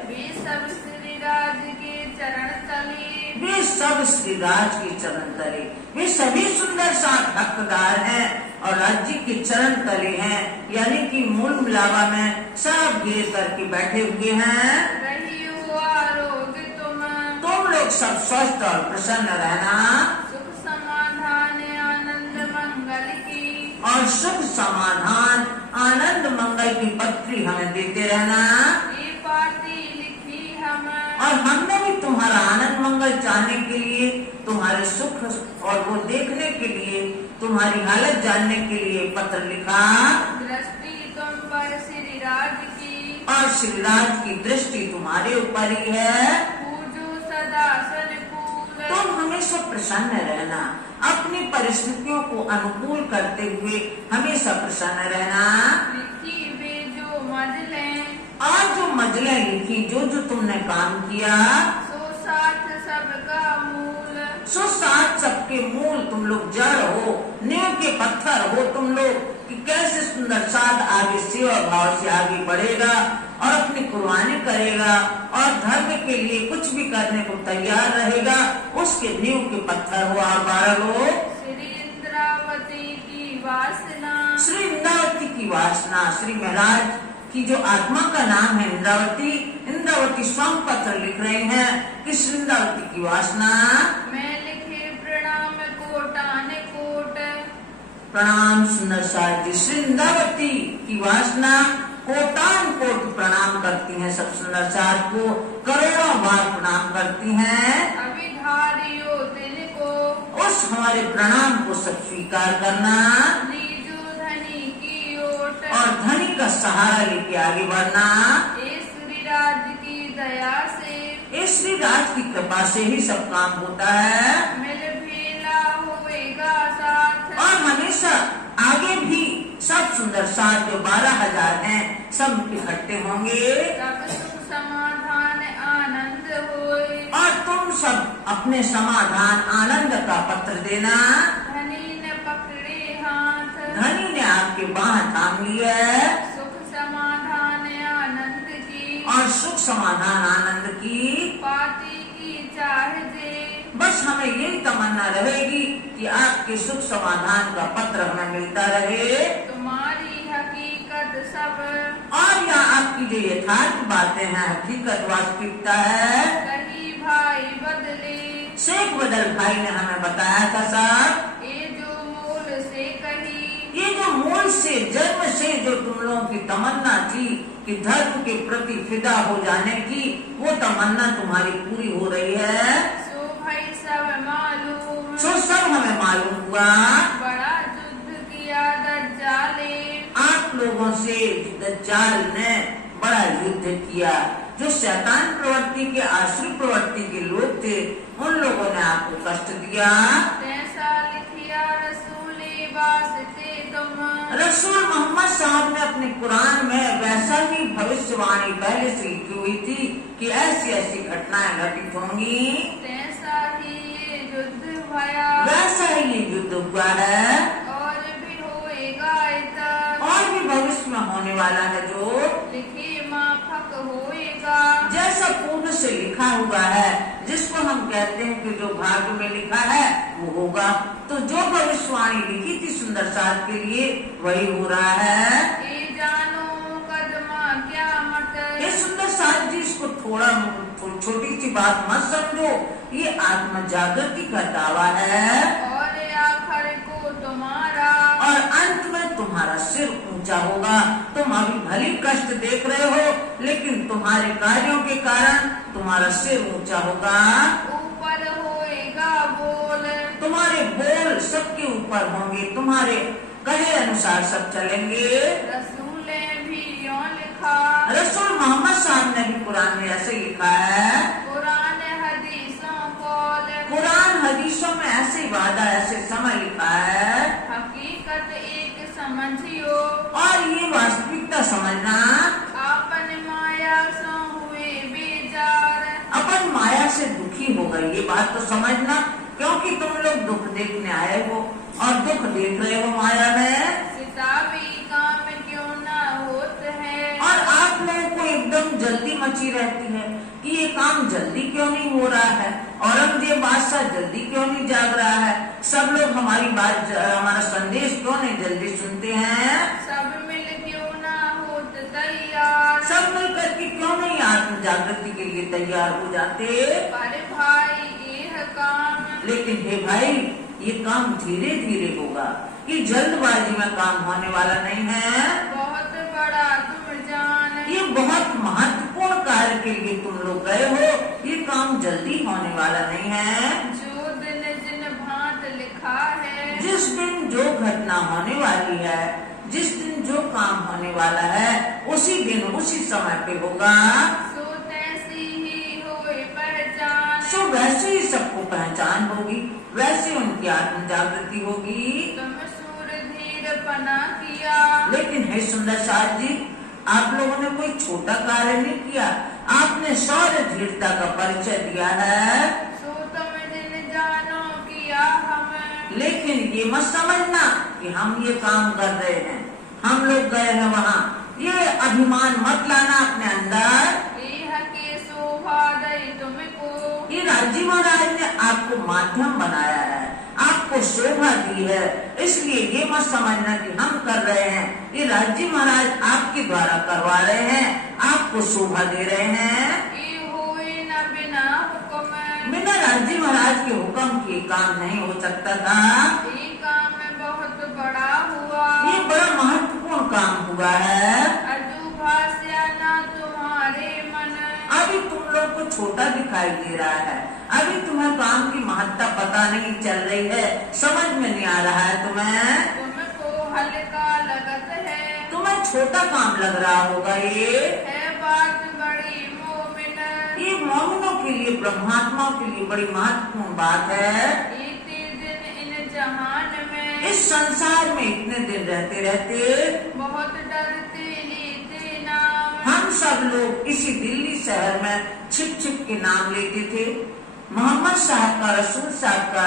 वे सब श्री राज के चरण तले, वे सब श्री राज के चरण तले, वे सभी सुंदर साथ हकदार हैं और राज्य के चरण तले हैं, यानी कि मूल मिलावा में सब घेर करके बैठे हुए हैं। रही हो आरोग्य तुम लोग सब स्वस्थ और प्रसन्न रहना, सुख समाधान आनंद मंगल की, और सुख समाधान आनंद मंगल की पत्री हमें देते रहना। ये पाती लिखी हम, और हमने भी तुम्हारा आनंद मंगल चाहने के लिए, तुम्हारे सुख और वो देखने के लिए, तुम्हारी हालत जानने के लिए पत्र लिखा। दृष्टि तुम पर श्री राज की, और श्री राज की दृष्टि तुम्हारे ऊपर ही है। पूजो सदा सनकूल, तुम हमेशा प्रसन्न रहना, अपनी परिस्थितियों को अनुकूल करते हुए हमेशा प्रसन्न रहना। लिखी वे जो मजलें, और जो मजलें लिखी, जो जो तुमने काम किया, सो साथ सबका मूल, सो साथ सबके मूल, तुम लोग जड़ हो, नींव के पत्थर हो तुम लोग, कि कैसे सुंदर साथ आगे सेवा भाव से आगे बढ़ेगा और अपनी कुर्बानी करेगा और धर्म के लिए कुछ भी करने को तैयार रहेगा, उसके नींव के पत्थर हो आप 12 लोग। श्री इंद्रावती की वासना, श्री इंद्रावती की वासना, श्री महाराज की जो आत्मा का नाम है इंद्रावती, इंद्रावती स्वयं पत्र लिख रहे हैं कि श्री इंद्रावती की वासना। मैं लिखे प्रणाम कोटान कोट, प्रणाम सुंदर साथी, श्री इंद्रावती की वासना कोटान कोट प्रणाम करती हैं, सब सुंदर साथ को करोड़ों बार प्रणाम करती हैं। अभिधारियो तिनको, उस हमारे प्रणाम को सब स्वीकार करना लीजो धनी की ओट, और धनी का सहारा लेके आगे बढ़ना। ये श्री राज की दया से, इस श्री राज की कृपा से ही सब काम होता है। मिल भेला होएगा साथ, और हमेशा आगे भी सब सुंदर साथ जो 12,000 हैं, सब इकट्ठे होंगे। तब सुख समाधान आनंद होए, और तुम सब अपने समाधान आनंद का पत्र देना। धनी ने पकड़े हाथ, धनी ने आपके बाह थाम लिया है सुख समाधान आनंद की, और सुख समाधान आनंद की। पाती की चाह जे, बस हमें यही तमन्ना रहेगी कि आपके सुख समाधान का पत्र हमें मिलता रहे। तुम्हारी हकीकत सब, और यहाँ आपकी जो यथार्थ बातें हैं, हकीकत वास्तविकता है, कही भाई बदले, शेख बदल भाई ने हमें बताया था साहब, ये जो मूल से कही, ये जो मूल से जन्म से जो तुम लोगों की तमन्ना थी कि धर्म के प्रति फिदा हो जाने की, वो तमन्ना तुम्हारी पूरी हो रही है। सो भाई सब मालूम, सो सब हमें मालूम हुआ। बड़ा युद्ध किया दज्जाले, आप लोगों से दज्जाल ने बड़ा युद्ध किया। जो शैतान प्रवृत्ति के आश्रित प्रवृत्ति के लोग थे, उन लोगों ने आपको कष्ट दिया। तैसा लिखिया रसूले वास्ते तुम, रसूल मोहम्मद साहब ने अपने कुरान में वैसा ही भविष्यवाणी पहले से लिखी हुई थी कि ऐसी ऐसी घटनाएं घटित होंगी। तैसा ही ये युद्ध भया, वैसा ही ये युद्ध हुआ है और भी होएगा इतना, और भी भविष्य में होने वाला है जो लिखे माफक होएगा। जैसा पूर्ण से लिखा हुआ है, जिसको हम कहते हैं कि जो भाग्य में लिखा है वो होगा। तो जो भविष्यवाणी लिखी थी सुंदर साथ के लिए वही हो रहा है। ये जानो कदमा क्या मत, ये सुंदर साथ जी इसको थोड़ा छोटी सी बात मत समझो, ये आत्म जागृति का दावा है। और आखिर को तुम्हारा, और अंत में तुम्हारा सिर ऊंचा होगा। तुम अभी भली कष्ट देख रहे हो, लेकिन तुम्हारे कार्यों के कारण तुम्हारा सिर ऊंचा होगा। ऊपर होएगा बोल, तुम्हारे बोल सबके ऊपर होंगे, तुम्हारे कहे अनुसार सब चलेंगे। रसूले भी यों लिखा, रसूल मोहम्मद साहब ने भी कुरान में ऐसे लिखा है। कुरान हदीसों कौल, कुरान हदीसों में ऐसे वादा ऐसे समय लिखा है। हकीकत एक समझियो, और ये वास्तविकता समझना, आपन माया सो हुए बेजार, अपन माया से दुखी हो गए, ये बात तो समझना, क्योंकि तुम लोग दुख देखने आए हो और दुख देख रहे हो माया में। किताबी काम क्यों ना होते हैं, और आप लोगों को एकदम जल्दी मची रहती है कि ये काम जल्दी क्यों नहीं हो रहा है, औरंगजेब बादशाह जल्दी क्यों नहीं जाग रहा है, सब लोग हमारी बात हमारा संदेश क्यों नहीं जल्दी सुनते हैं, सब मिल क्यों ना होते तैयार, सब मिल करके क्यों नहीं आत्म जागृति के लिए तैयार हो जाते। अरे भाई ये काम, लेकिन हे भाई ये काम धीरे धीरे होगा, ये जल्दबाजी में काम होने वाला नहीं है। बहुत बड़ा तुम जान, ये बहुत महत्वपूर्ण कार्य के लिए तुम लोग गए हो, ये काम जल्दी होने वाला नहीं है। जो दिन जिन भांत लिखा है, जिस दिन जो घटना होने वाली है, जिस दिन जो काम होने वाला है, उसी दिन उसी समय पे होगा। सो तैसी ही होए पहचान, सो वैसे ही सबको पहचान होगी, वैसे उनकी आत्म जागृति होगी। तुम सूर धीर पना किया, लेकिन हे सुंदर साथ जी, आप लोगों ने कोई छोटा कार्य नहीं किया, आपने शौर्य धीरता का परिचय दिया है। सो तुम जिन जानो किया हमें, लेकिन ये मत समझना कि हम ये काम कर रहे हैं, हम लोग गए हैं वहाँ, ये अभिमान मत लाना अपने अंदर। के शोभा दई तुमको, ये राज्य महाराज ने आपको माध्यम बनाया है, आपको शोभा दी है, इसलिए ये मत समझना कि हम कर रहे हैं, ये राज्य महाराज आपके द्वारा करवा रहे हैं, आपको शोभा दे रहे हैं। ये होए न बिना हुक्म, बिना राज्य महाराज के हुक्म के काम नहीं हो सकता था। ये काम बहुत बड़ा हुआ, ये बड़ा महत्वपूर्ण काम हुआ है। अजू भाष्या ना तुम्हारे मन, अभी तुम लोग को छोटा दिखाई दे रहा है, अभी तुम्हें काम की महत्ता पता नहीं चल रही है, समझ में नहीं आ रहा है तुम्हें, तुमको हल्का लगत है, तुम्हें छोटा काम लग रहा होगा। ये है बात बड़ी मोमिन, ये मोमिनों के लिए, ब्रह्मात्माओं के लिए बड़ी महत्वपूर्ण बात है। इतने दिन इन जहान में, इस संसार में इतने दिन रहते रहते बहुत डरते लेते नाम, हम सब लोग इसी दिल्ली शहर में छिप छिप के नाम लेते थे। मोहम्मद साहब का, रसूल साहब का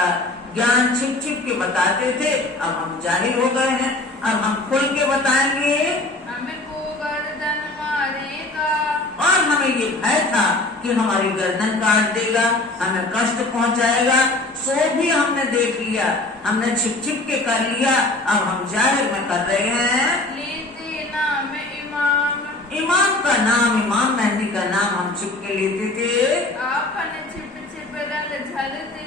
ज्ञान छिप छिप के बताते थे, अब हम जाहिर हो गए हैं, अब हम खुल के बताएंगे। हमको गर्दन मारेगा, और हमें ये भय था कि हमारी गर्दन काट देगा, हमें कष्ट पहुंचाएगा, सो भी हमने देख लिया, हमने छिप छिप के कर लिया, अब हम जाहिर में कर रहे हैं। लेते नाम इमाम, इमाम का नाम, इमाम मेहंदी का नाम हम छिप के लेते थे। आपन छिप छिप रल झलते,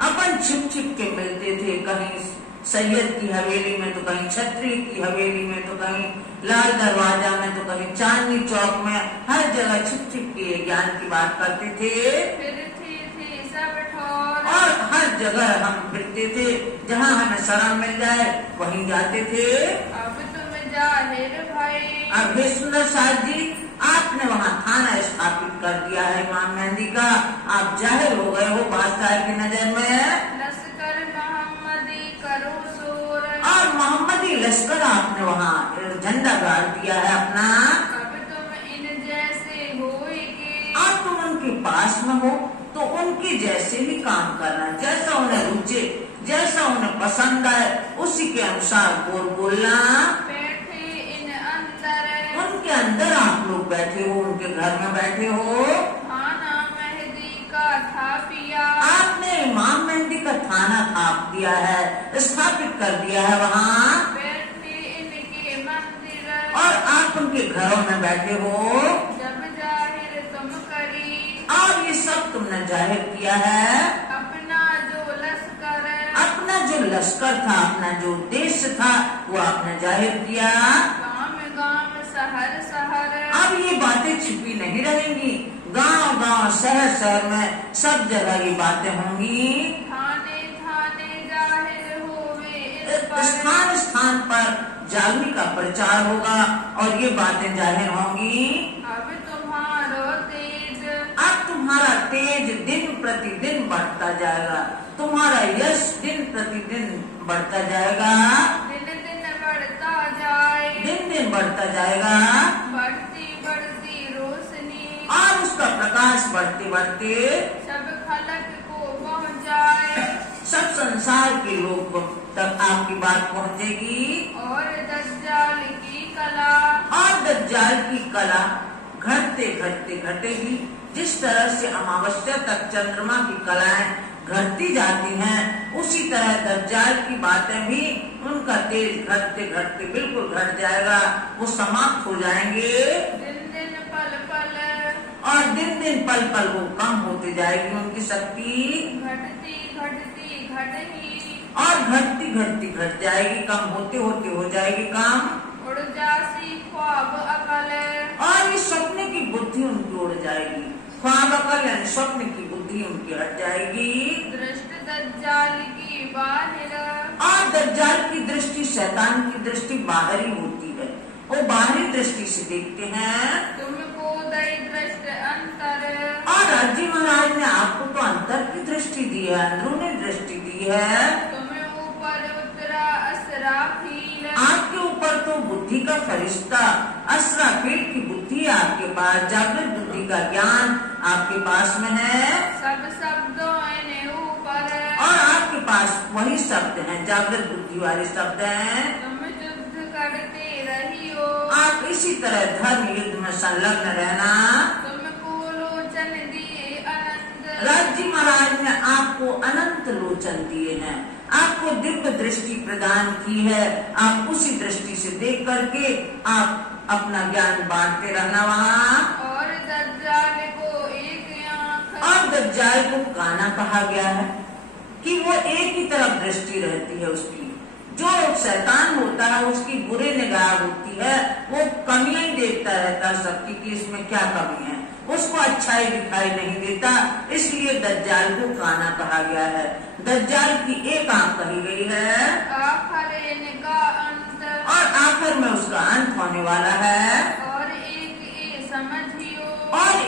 अपन छिप छिप के मिलते थे, कहीं सैयद की हवेली में, तो कहीं छत्री की हवेली में, तो कहीं लाल दरवाजा में, तो कहीं चांदनी चौक में, हर जगह छिप छिप के ज्ञान की बात करते थे। फिरते थे सब ठोर, और हर जगह हम फिरते थे, जहाँ हमें शरण मिल जाए वहीं जाते थे। अब तुम जाहिर भाई, अब हे सुंदर साथ जी, आपने वहाँ थाना स्थापित कर दिया है इमाम मेहंदी का, आप जाहिर हो गए हो बादशाह की नजर में। लश्कर मोहम्मदी करो शोर, और मोहम्मदी लश्कर आपने वहाँ झंडा गाड़ दिया है अपना। अब तुम इन जैसे होएगे, और तुम उनके पास में हो तो उनके जैसे ही काम करना, जैसा उन्हें रुचे, जैसा उन्हें पसंद आए, उसी के अनुसार बोलना। बैठे इन अंदर बैठे हो, उनके घर में बैठे हो। थाना मेहंदी का था पिया, आपने इमाम मेहंदी का थाना थाप दिया है, स्थापित कर दिया है वहाँ। बैठे इनके मंदिर, और आप उनके घरों में बैठे हो। जब जाहिर तुम करी, और ये सब तुमने जाहिर किया है। अपना जो लश्कर, अपना जो लश्कर था, अपना जो देश था, वो आपने जाहिर किया। गांव गांव शहर शहर, अब ये बातें छिपी नहीं रहेंगी। गांव गांव शहर शहर में सब जगह ये बातें होंगी। थाने थाने जाहिर होवे इस पर, स्थान स्थान पर जागने का प्रचार होगा और ये बातें जाहिर होंगी। अब तुम्हारो तेज, अब तुम्हारा तेज दिन प्रतिदिन बढ़ता जाएगा, तुम्हारा यश दिन प्रतिदिन बढ़ता जाएगा, दिन दिन बढ़ता जाए, दिन दिन बढ़ता जाएगा। बढ़ती बढ़ती रोशनी, और उसका प्रकाश बढ़ते बढ़ते सब खलक को पहुँचाए, सब संसार के लोग तक आपकी बात पहुंचेगी। और दज्जाल की कला, और दज्जाल की कला घटते घटते घटेगी। जिस तरह से अमावस्या तक चंद्रमा की कलाएं घटती जाती हैं, उसी तरह दज्जाल की बातें भी, उनका तेज घटते घटते बिल्कुल घट जाएगा, वो समाप्त हो जाएंगे। दिन दिन पल पल, और दिन दिन पल पल वो कम होती जाएगी उनकी शक्ति। घटती घटती घटही, और घटती घटती घट जाएगी, कम होते होते हो जाएगी कम। उड़ जासी ख्वाब अकल, और इस स्वप्न की बुद्धि उनकी उड़ जाएगी। ख्वाब अकल यानी स्वप्न की बुद्धि उनकी हट जाएगी। दृष्ट दज्जाल की बाहिर, और दज्जाल की दृष्टि, शैतान की दृष्टि बाहरी होती है, वो बाहरी दृष्टि से देखते हैं। तुमको दई दृष्ट अंतर, और राज्य महाराज ने आपको तो अंतर की दृष्टि दी है, अंदरूनी दृष्टि दी है। तुम्हें ऊपर उतरा असराफील, आपके ऊपर तो बुद्धि का फरिश्ता असराफील की बुद्धि आपके पास, जागृत बुद्धि का ज्ञान आपके पास में है। सब शब्दों ने ऊपर, और आपके पास वही शब्द हैं, जागृत बुद्धि वाले शब्द हैं। तुम युद्ध करते रहियो, आप इसी तरह धर्म युद्ध में संलग्न रहना। तुमको लोचन दिए अनंत, राज्य महाराज ने आपको अनंत लोचन दिए हैं, आपको दिव्य दृष्टि प्रदान की है। आप उसी दृष्टि से देख करके आप अपना ज्ञान बांटते रहना वहाँ। और दज्जाल को एक आंख, और दज्जाल को काना कहा गया है कि वो एक ही तरफ दृष्टि रहती है उसकी। जो शैतान होता है उसकी बुरी निगाह होती है, वो कमियां ही देखता रहता है सबकी कि इसमें क्या कमी है, उसको अच्छाई दिखाई नहीं देता, इसलिए दज्जाल को काना कहा गया है। दज्जाल की एक आंख कही गई है आखिर इनका अंत, और आखिर में उसका अंत होने वाला है। और एक ये समझियो, और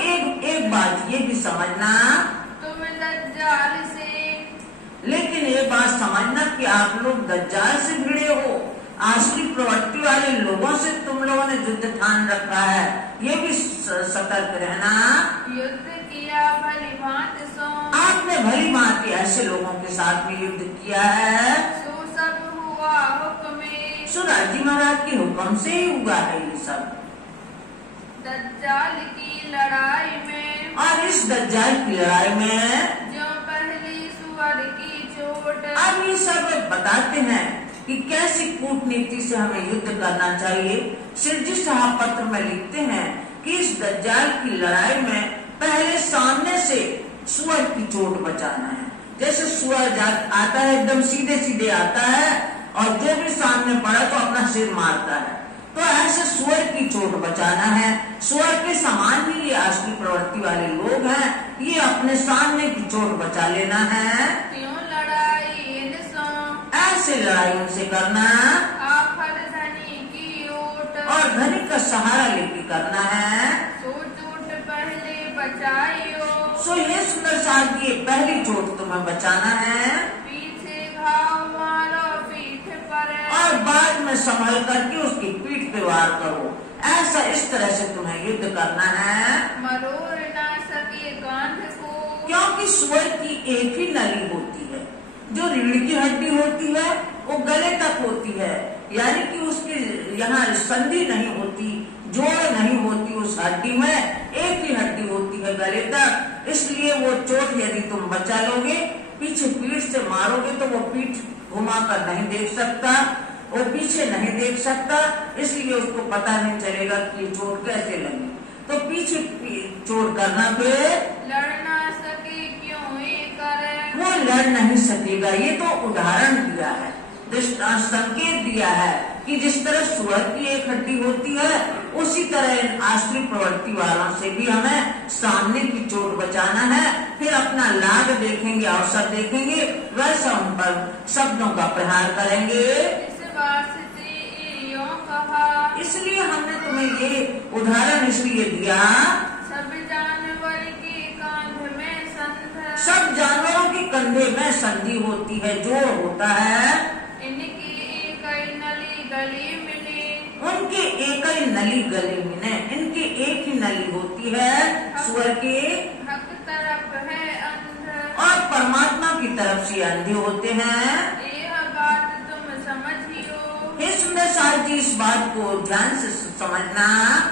एक बात ये भी समझना, तुम दज्जाल से, लेकिन ये बात समझना कि आप लोग दज्जाल से भिड़े हो, आसुरी प्रवृत्ति वाले लोगों से तुम लोगों ने युद्ध ठान रखा है, ये भी सतर्क रहना। युद्ध किया भली भांति सो, आपने भली भांति ऐसे लोगों के साथ में युद्ध किया है। सो सब हुआ हुक्मे, सुराजी महाराज के हुक्म से ही हुआ है ये सब। दज्जाल की लड़ाई में, और इस दज्जाल की लड़ाई में जो पहली सुअर की चोट, अब ये सब बताते हैं कि कैसी कूटनीति से हमें युद्ध करना चाहिए। शिवजी साहब पत्र में लिखते हैं कि इस दज्जाल की लड़ाई में पहले सामने से सुअर की चोट बचाना है। जैसे सुअर आता है एकदम सीधे सीधे आता है और जो भी सामने पड़ा तो अपना सिर मारता है, तो ऐसे सुअर की चोट बचाना है। सुअर के समान ही ये आसुरी प्रवृत्ति वाले लोग हैं, ये अपने सामने की चोट बचा लेना है। क्यों लड़ाई इनसो, ऐसे लड़ाई उनसे करना आखिर धनी की ओट, और धनी का सहारा लेके करना है। सो चोट पहले बचाइयो, सो ये सुंदर साथ की पहली चोट तुम्हें बचाना है पीछे घाव मारो पीठ पर, और बाद में संभल करके उसकी पीठ पे वार करो। ऐसा इस तरह से तुम्हें युद्ध करना है। मरोड़ ना सके कांध को, क्योंकि सुअर की एक ही नली होती है, जो रीढ़ की हड्डी होती है वो गले तक होती है, यानी कि उसके यहाँ संधि नहीं होती, जोड़ नहीं होती उस हड्डी में, एक ही हड्डी होती है गले तक। इसलिए वो चोट यदि तुम बचा लोगे, पीछे पीठ से मारोगे तो वो पीठ घुमाकर नहीं देख सकता, वो पीछे नहीं देख सकता, इसलिए उसको पता नहीं चलेगा कि चोट कैसे लगी। तो पीछे चोट करना पे लड़ ना सके क्यों ये करे, वो लड़ नहीं सकेगा। ये तो उदाहरण दिया है, दृष्टांत संकेत दिया है कि जिस तरह सुअर की एक हड्डी होती है, उसी तरह इन आश्री प्रवृत्ति वालों से भी हमें सामने की चोट बचाना है। फिर अपना लाभ देखेंगे, अवसर देखेंगे, वैसा उन पर शब्दों का प्रहार करेंगे। इस वास्ते यूं कहा, इसलिए हमने तुम्हें ये उदाहरण इसलिए दिया, सब जानवर के कांध में संध, सब जानवरों के कंधे में संधि होती है, जोड़ होता है। इनकी एक नली गली मिली, उनके एक ही नली गले में ने, इनकी एक ही नली होती है। सुअर के हक तरफ है अंध, और परमात्मा की तरफ से अंधे होते हैं। यह बात तुम समझियो, हे सुंदर साहब जी, इस बात को ध्यान से समझना।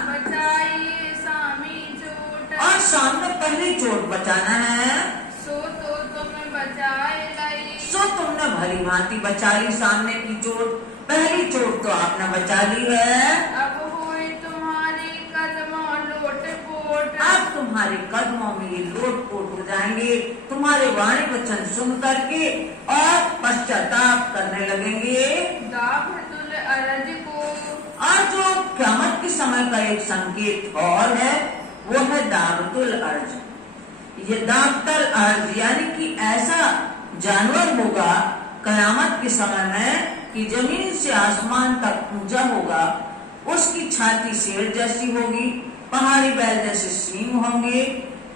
बचाइए सामी चोट, और सामने पहली चोट बचाना है, सो तो तुम बचाए लाई, सो तुमने भली भांति बचा ली सामने की चोट। पहली चोट तो आपने बचा ली है। अब होए तुम्हारे कदमों लोट पोट, अब तुम्हारे कदमों में ये लोट पोट हो जाएंगे, तुम्हारे वाणी वचन सुन करके और पश्चाताप करने लगेंगे। दाभ तुल अरज को, और जो क़यामत के समय का एक संकेत और है, वो है दाबतुल अर्ज। ये दाबतुल अर्ज यानी कि ऐसा जानवर होगा क़यामत के समय में कि जमीन से आसमान तक ऊंचा होगा, उसकी छाती शेर जैसी होगी, पहाड़ी बैल जैसे सींग होंगे,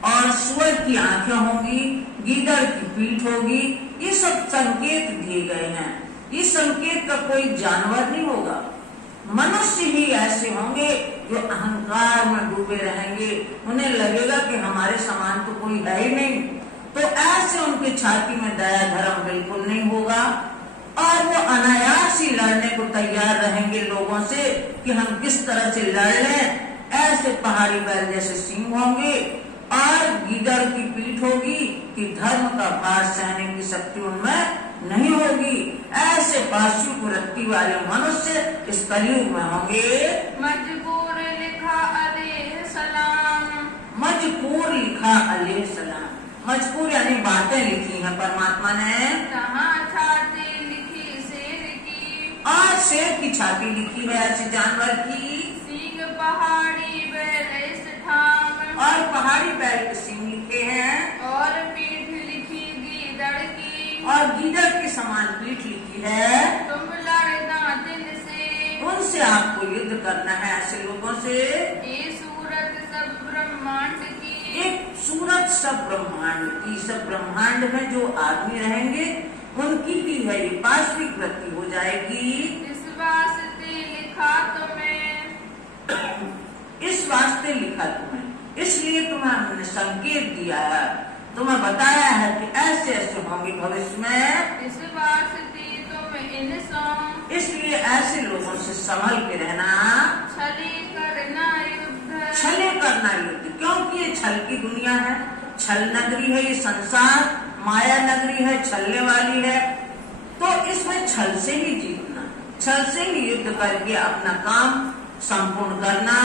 और सुअर की आंखें होंगी, गीदड़ की पीठ होगी। ये सब संकेत दिए गए हैं। ये संकेत का कोई जानवर नहीं होगा, मनुष्य ही ऐसे होंगे जो अहंकार में डूबे रहेंगे। उन्हें लगेगा कि हमारे समान तो कोई है ही नहीं। तो ऐसे उनके छाती में दया धर्म बिल्कुल नहीं होगा, और वो अनायास ही लड़ने को तैयार रहेंगे लोगों से कि हम किस तरह से लड़ लें। ऐसे पहाड़ी बैल जैसे सींग होंगे, और गीदड़ की पीठ होगी कि धर्म का भार सहने की शक्ति उनमें नहीं होगी। ऐसे पाशु वृत्ति वाले मनुष्य इस कलयुग में होंगे। मजबूर लिखा अलैहि सलाम, मजकूर लिखा अलैहि सलाम, मजकूर यानी बातें लिखी हैं परमात्मा ने। तहाँ छाती लिखी शेर की, और शेर की छाती लिखी है ऐसे जानवर की, सींग पहाड़ी बैल इस ठाम, और पहाड़ी बैल के सींग लिखे हैं, और पीठ लिखी गीदड़ की, और गीदड़ के समान पीठ लिखी है। तुम लड़ दांतिन से, उनसे आपको युद्ध करना है, ऐसे लोगों से। ये सूरत सब ब्रह्मांड की, एक सूरत सब ब्रह्मांड की, सब ब्रह्मांड में जो आदमी रहेंगे उनकी भी है ये पाश्विक वृत्ति हो जाएगी। इस वास्ते लिखा तुम्हें, इस वास्ते लिखा तुम्हें, इसलिए तुम्हें हमने संकेत दिया है, तुम्हें बताया है कि ऐसे ऐसे होंगे भविष्य में। इस वास्ते तुम इन सो, इसलिए ऐसे लोगों से संभल के रहना, छली करना युद्ध, छले करना युद्ध, क्योंकि ये छल की दुनिया है, छल नगरी है ये संसार, माया नगरी है, छलने वाली है। तो इसमें छल से ही जीतना, छल से ही युद्ध करके अपना काम संपूर्ण करना।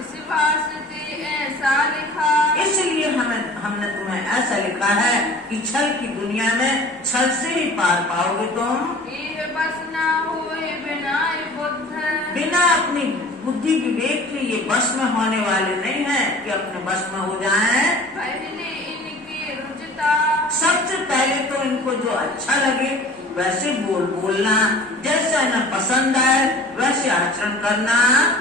इस वास्ते ऐसा लिखा, इसलिए हमने तुम्हें ऐसा लिखा है कि छल की दुनिया में छल से ही पार पाओगे तुम। ये बस ना होए बिना बुद्ध, बिना अपनी बुद्धि विवेक के ये बस में होने वाले नहीं है कि अपने बस में हो जाएं। पहले इनकी रुचता, सबसे पहले तो इनको जो अच्छा लगे वैसे बोलना, जैसा इन्हें पसंद आए वैसे आचरण करना।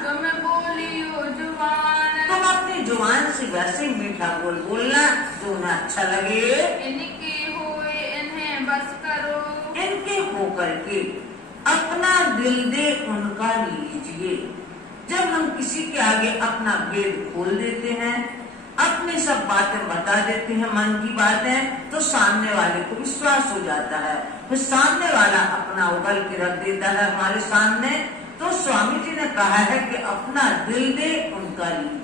तुम बोलियो जुबान, तुम अपनी जुबान से वैसे मीठा बोलना जो उन्हें अच्छा लगे। इनके होए इन्हें बस करो, इनके होकर के अपना दिल दे उनका लीजिए। जब हम किसी के आगे अपना भेद खोल देते हैं, अपनी सब बातें बता देते हैं, मन की बातें, तो सामने वाले को विश्वास हो जाता है। फिर सामने वाला अपना उगल के रख देता है हमारे सामने, तो स्वामी जी ने कहा है कि अपना दिल दे उनका लीजिए।